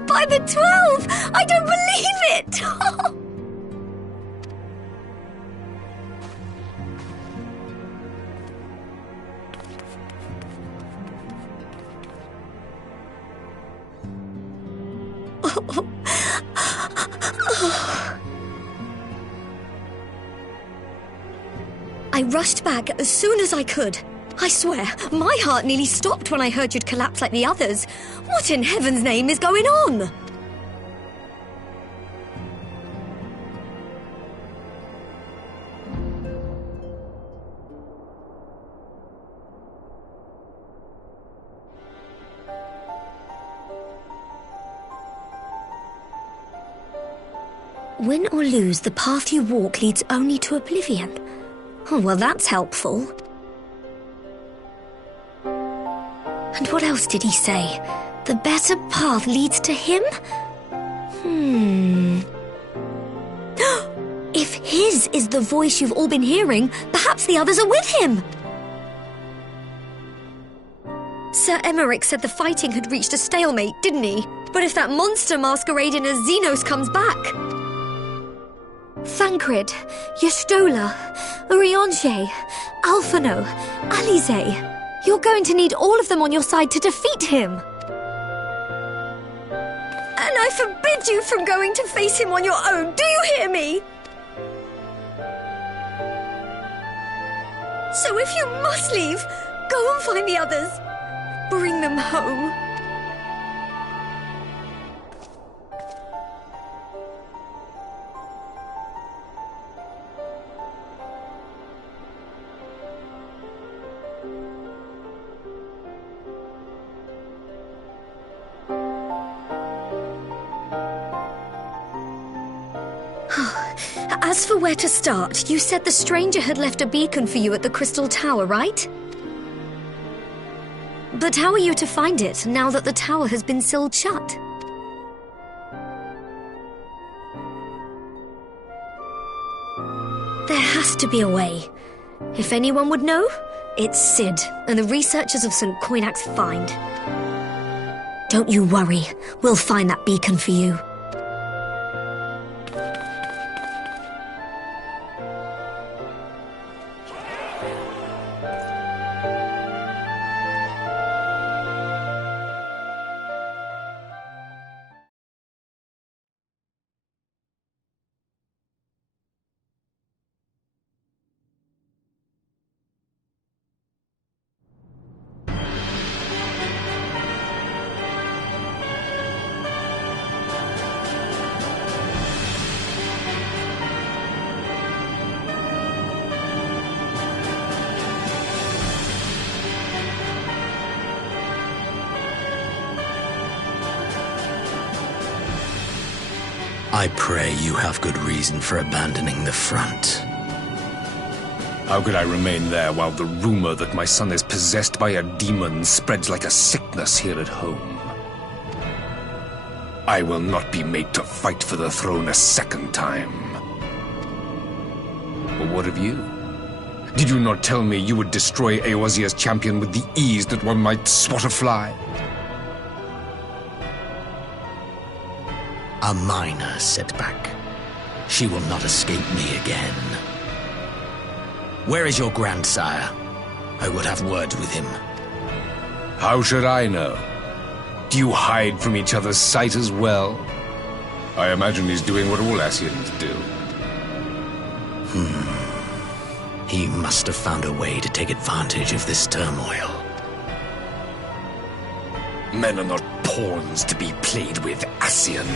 By the 12! I don't believe it! I rushed back as soon as I could. I swear, my heart nearly stopped when I heard you'd collapse like the others. What in heaven's name is going on? Win or lose, the path you walk leads only to oblivion. Oh, well, that's helpful. And what else did he say? The better path leads to him? If his is the voice you've all been hearing, perhaps the others are with him. Sir Emmerich said the fighting had reached a stalemate, didn't he? But if that monster masquerading as Xenos comes back... Thancred, Y'shtola, Urianger, Alphino, Alize... You're going to need all of them on your side to defeat him. And I forbid you from going to face him on your own. Do you hear me? So if you must leave, go and find the others. Bring them home. As for where to start, you said the stranger had left a beacon for you at the Crystal Tower, right? But how are you to find it, now that the tower has been sealed shut? There has to be a way. If anyone would know, it's Sid and the researchers of St. Coinac's find. Don't you worry, we'll find that beacon for you. I pray you have good reason for abandoning the front. How could I remain there while the rumor that my son is possessed by a demon spreads like a sickness here at home? I will not be made to fight for the throne a second time. But what of you? Did you not tell me you would destroy Eorzea's champion with the ease that one might swat a fly? A minor setback. She will not escape me again. Where is your grandsire? I would have words with him. How should I know? Do you hide from each other's sight as well? I imagine he's doing what all Ascians do. He must have found a way to take advantage of this turmoil. Men are not pawns to be played with, Ascian.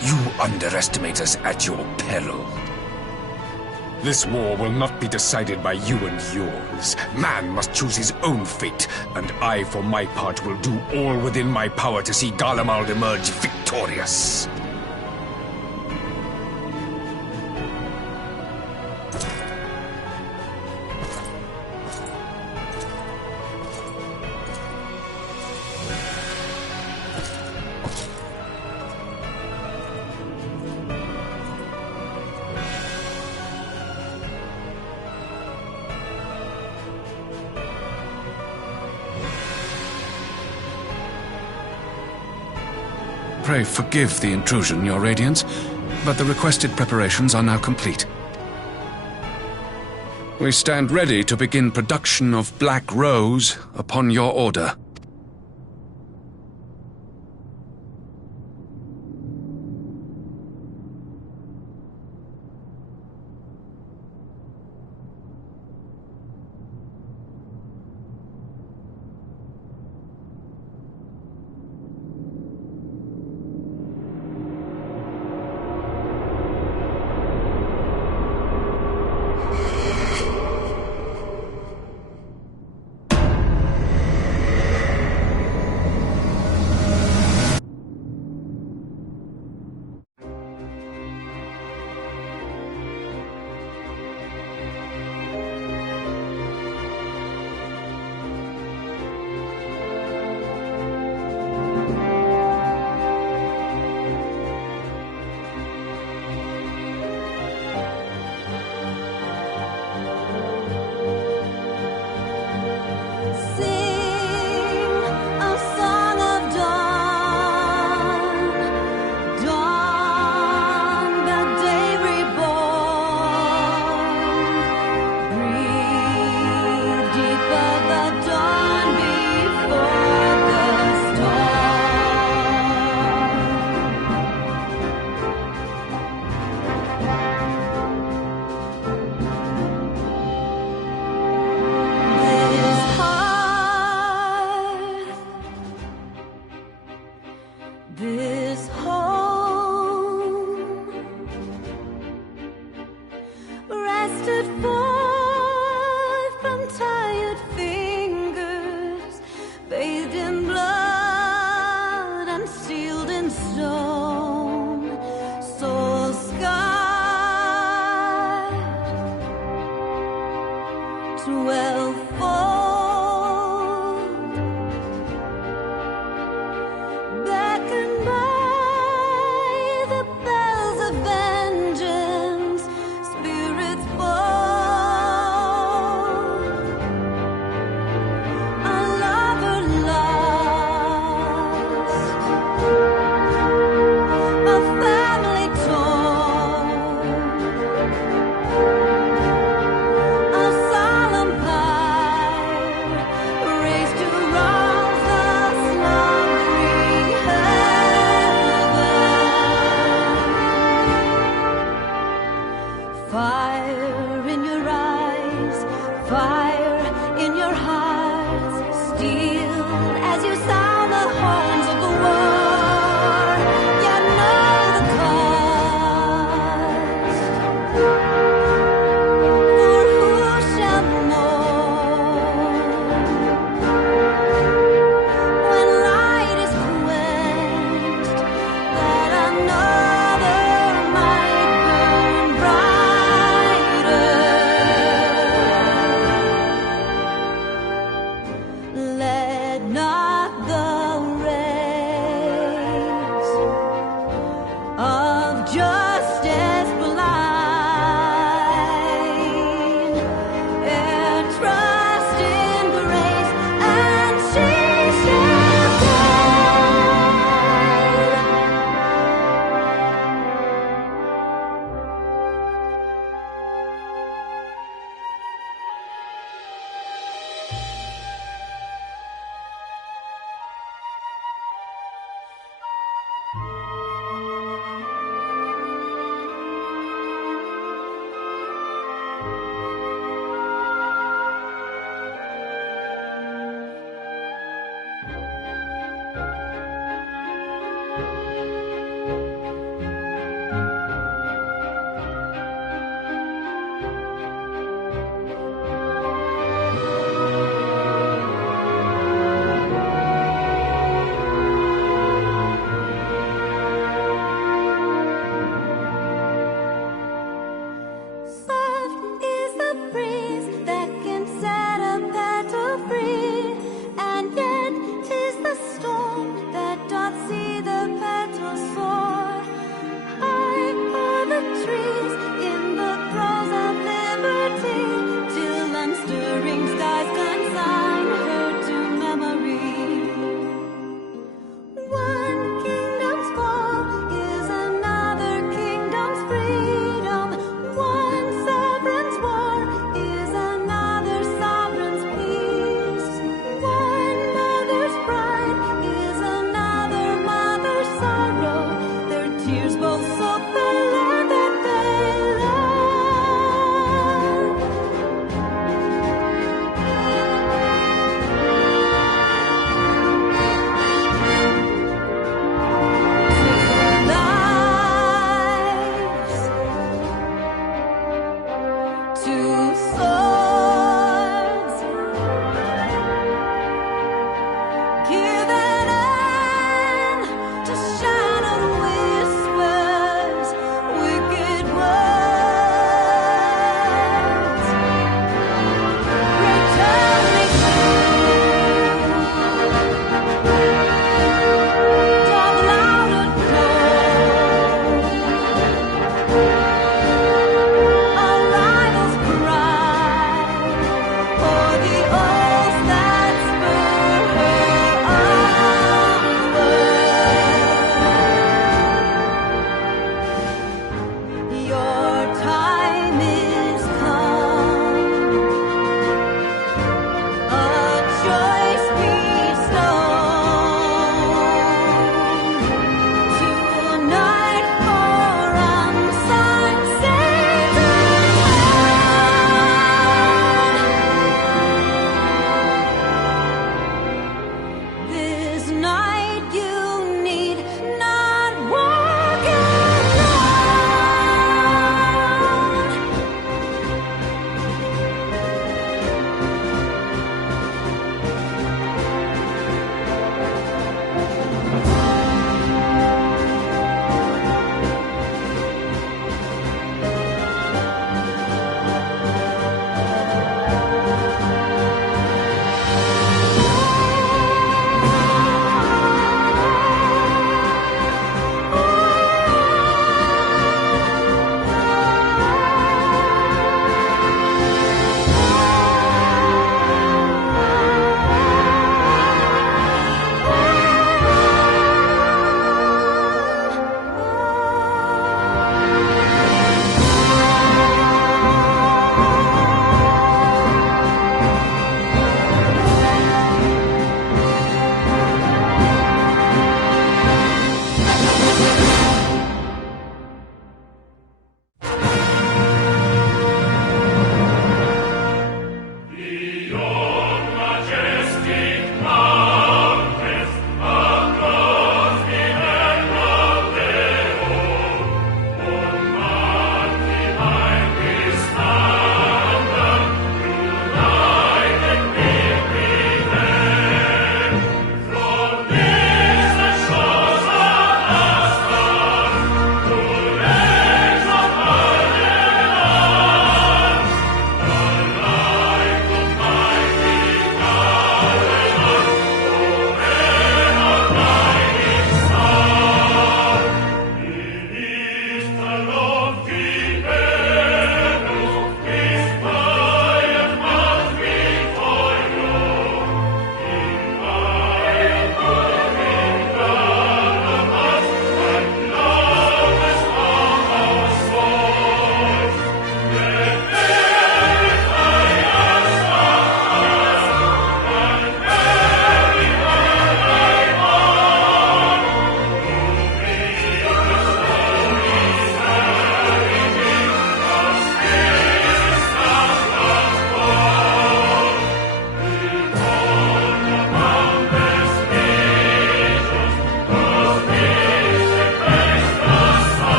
You underestimate us at your peril. This war will not be decided by you and yours. Man must choose his own fate, and I, for my part, will do all within my power to see Garlemald emerge victorious. Pray forgive the intrusion, Your Radiance, but the requested preparations are now complete. We stand ready to begin production of Black Rose upon your order.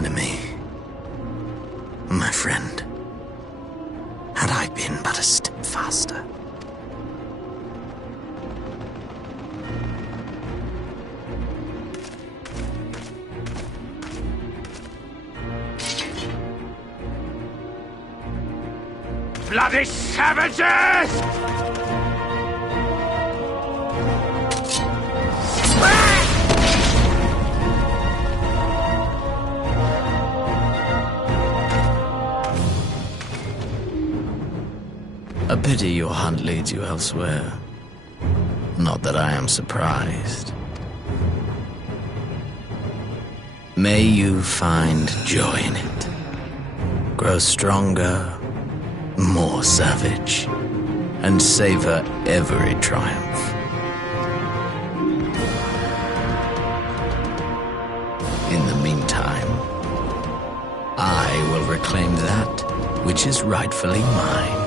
enemy. My friend, had I been but a step faster. Bloody savages! A pity your hunt leads you elsewhere. Not that I am surprised. May you find joy in it. Grow stronger, more savage, and savor every triumph. In the meantime, I will reclaim that which is rightfully mine.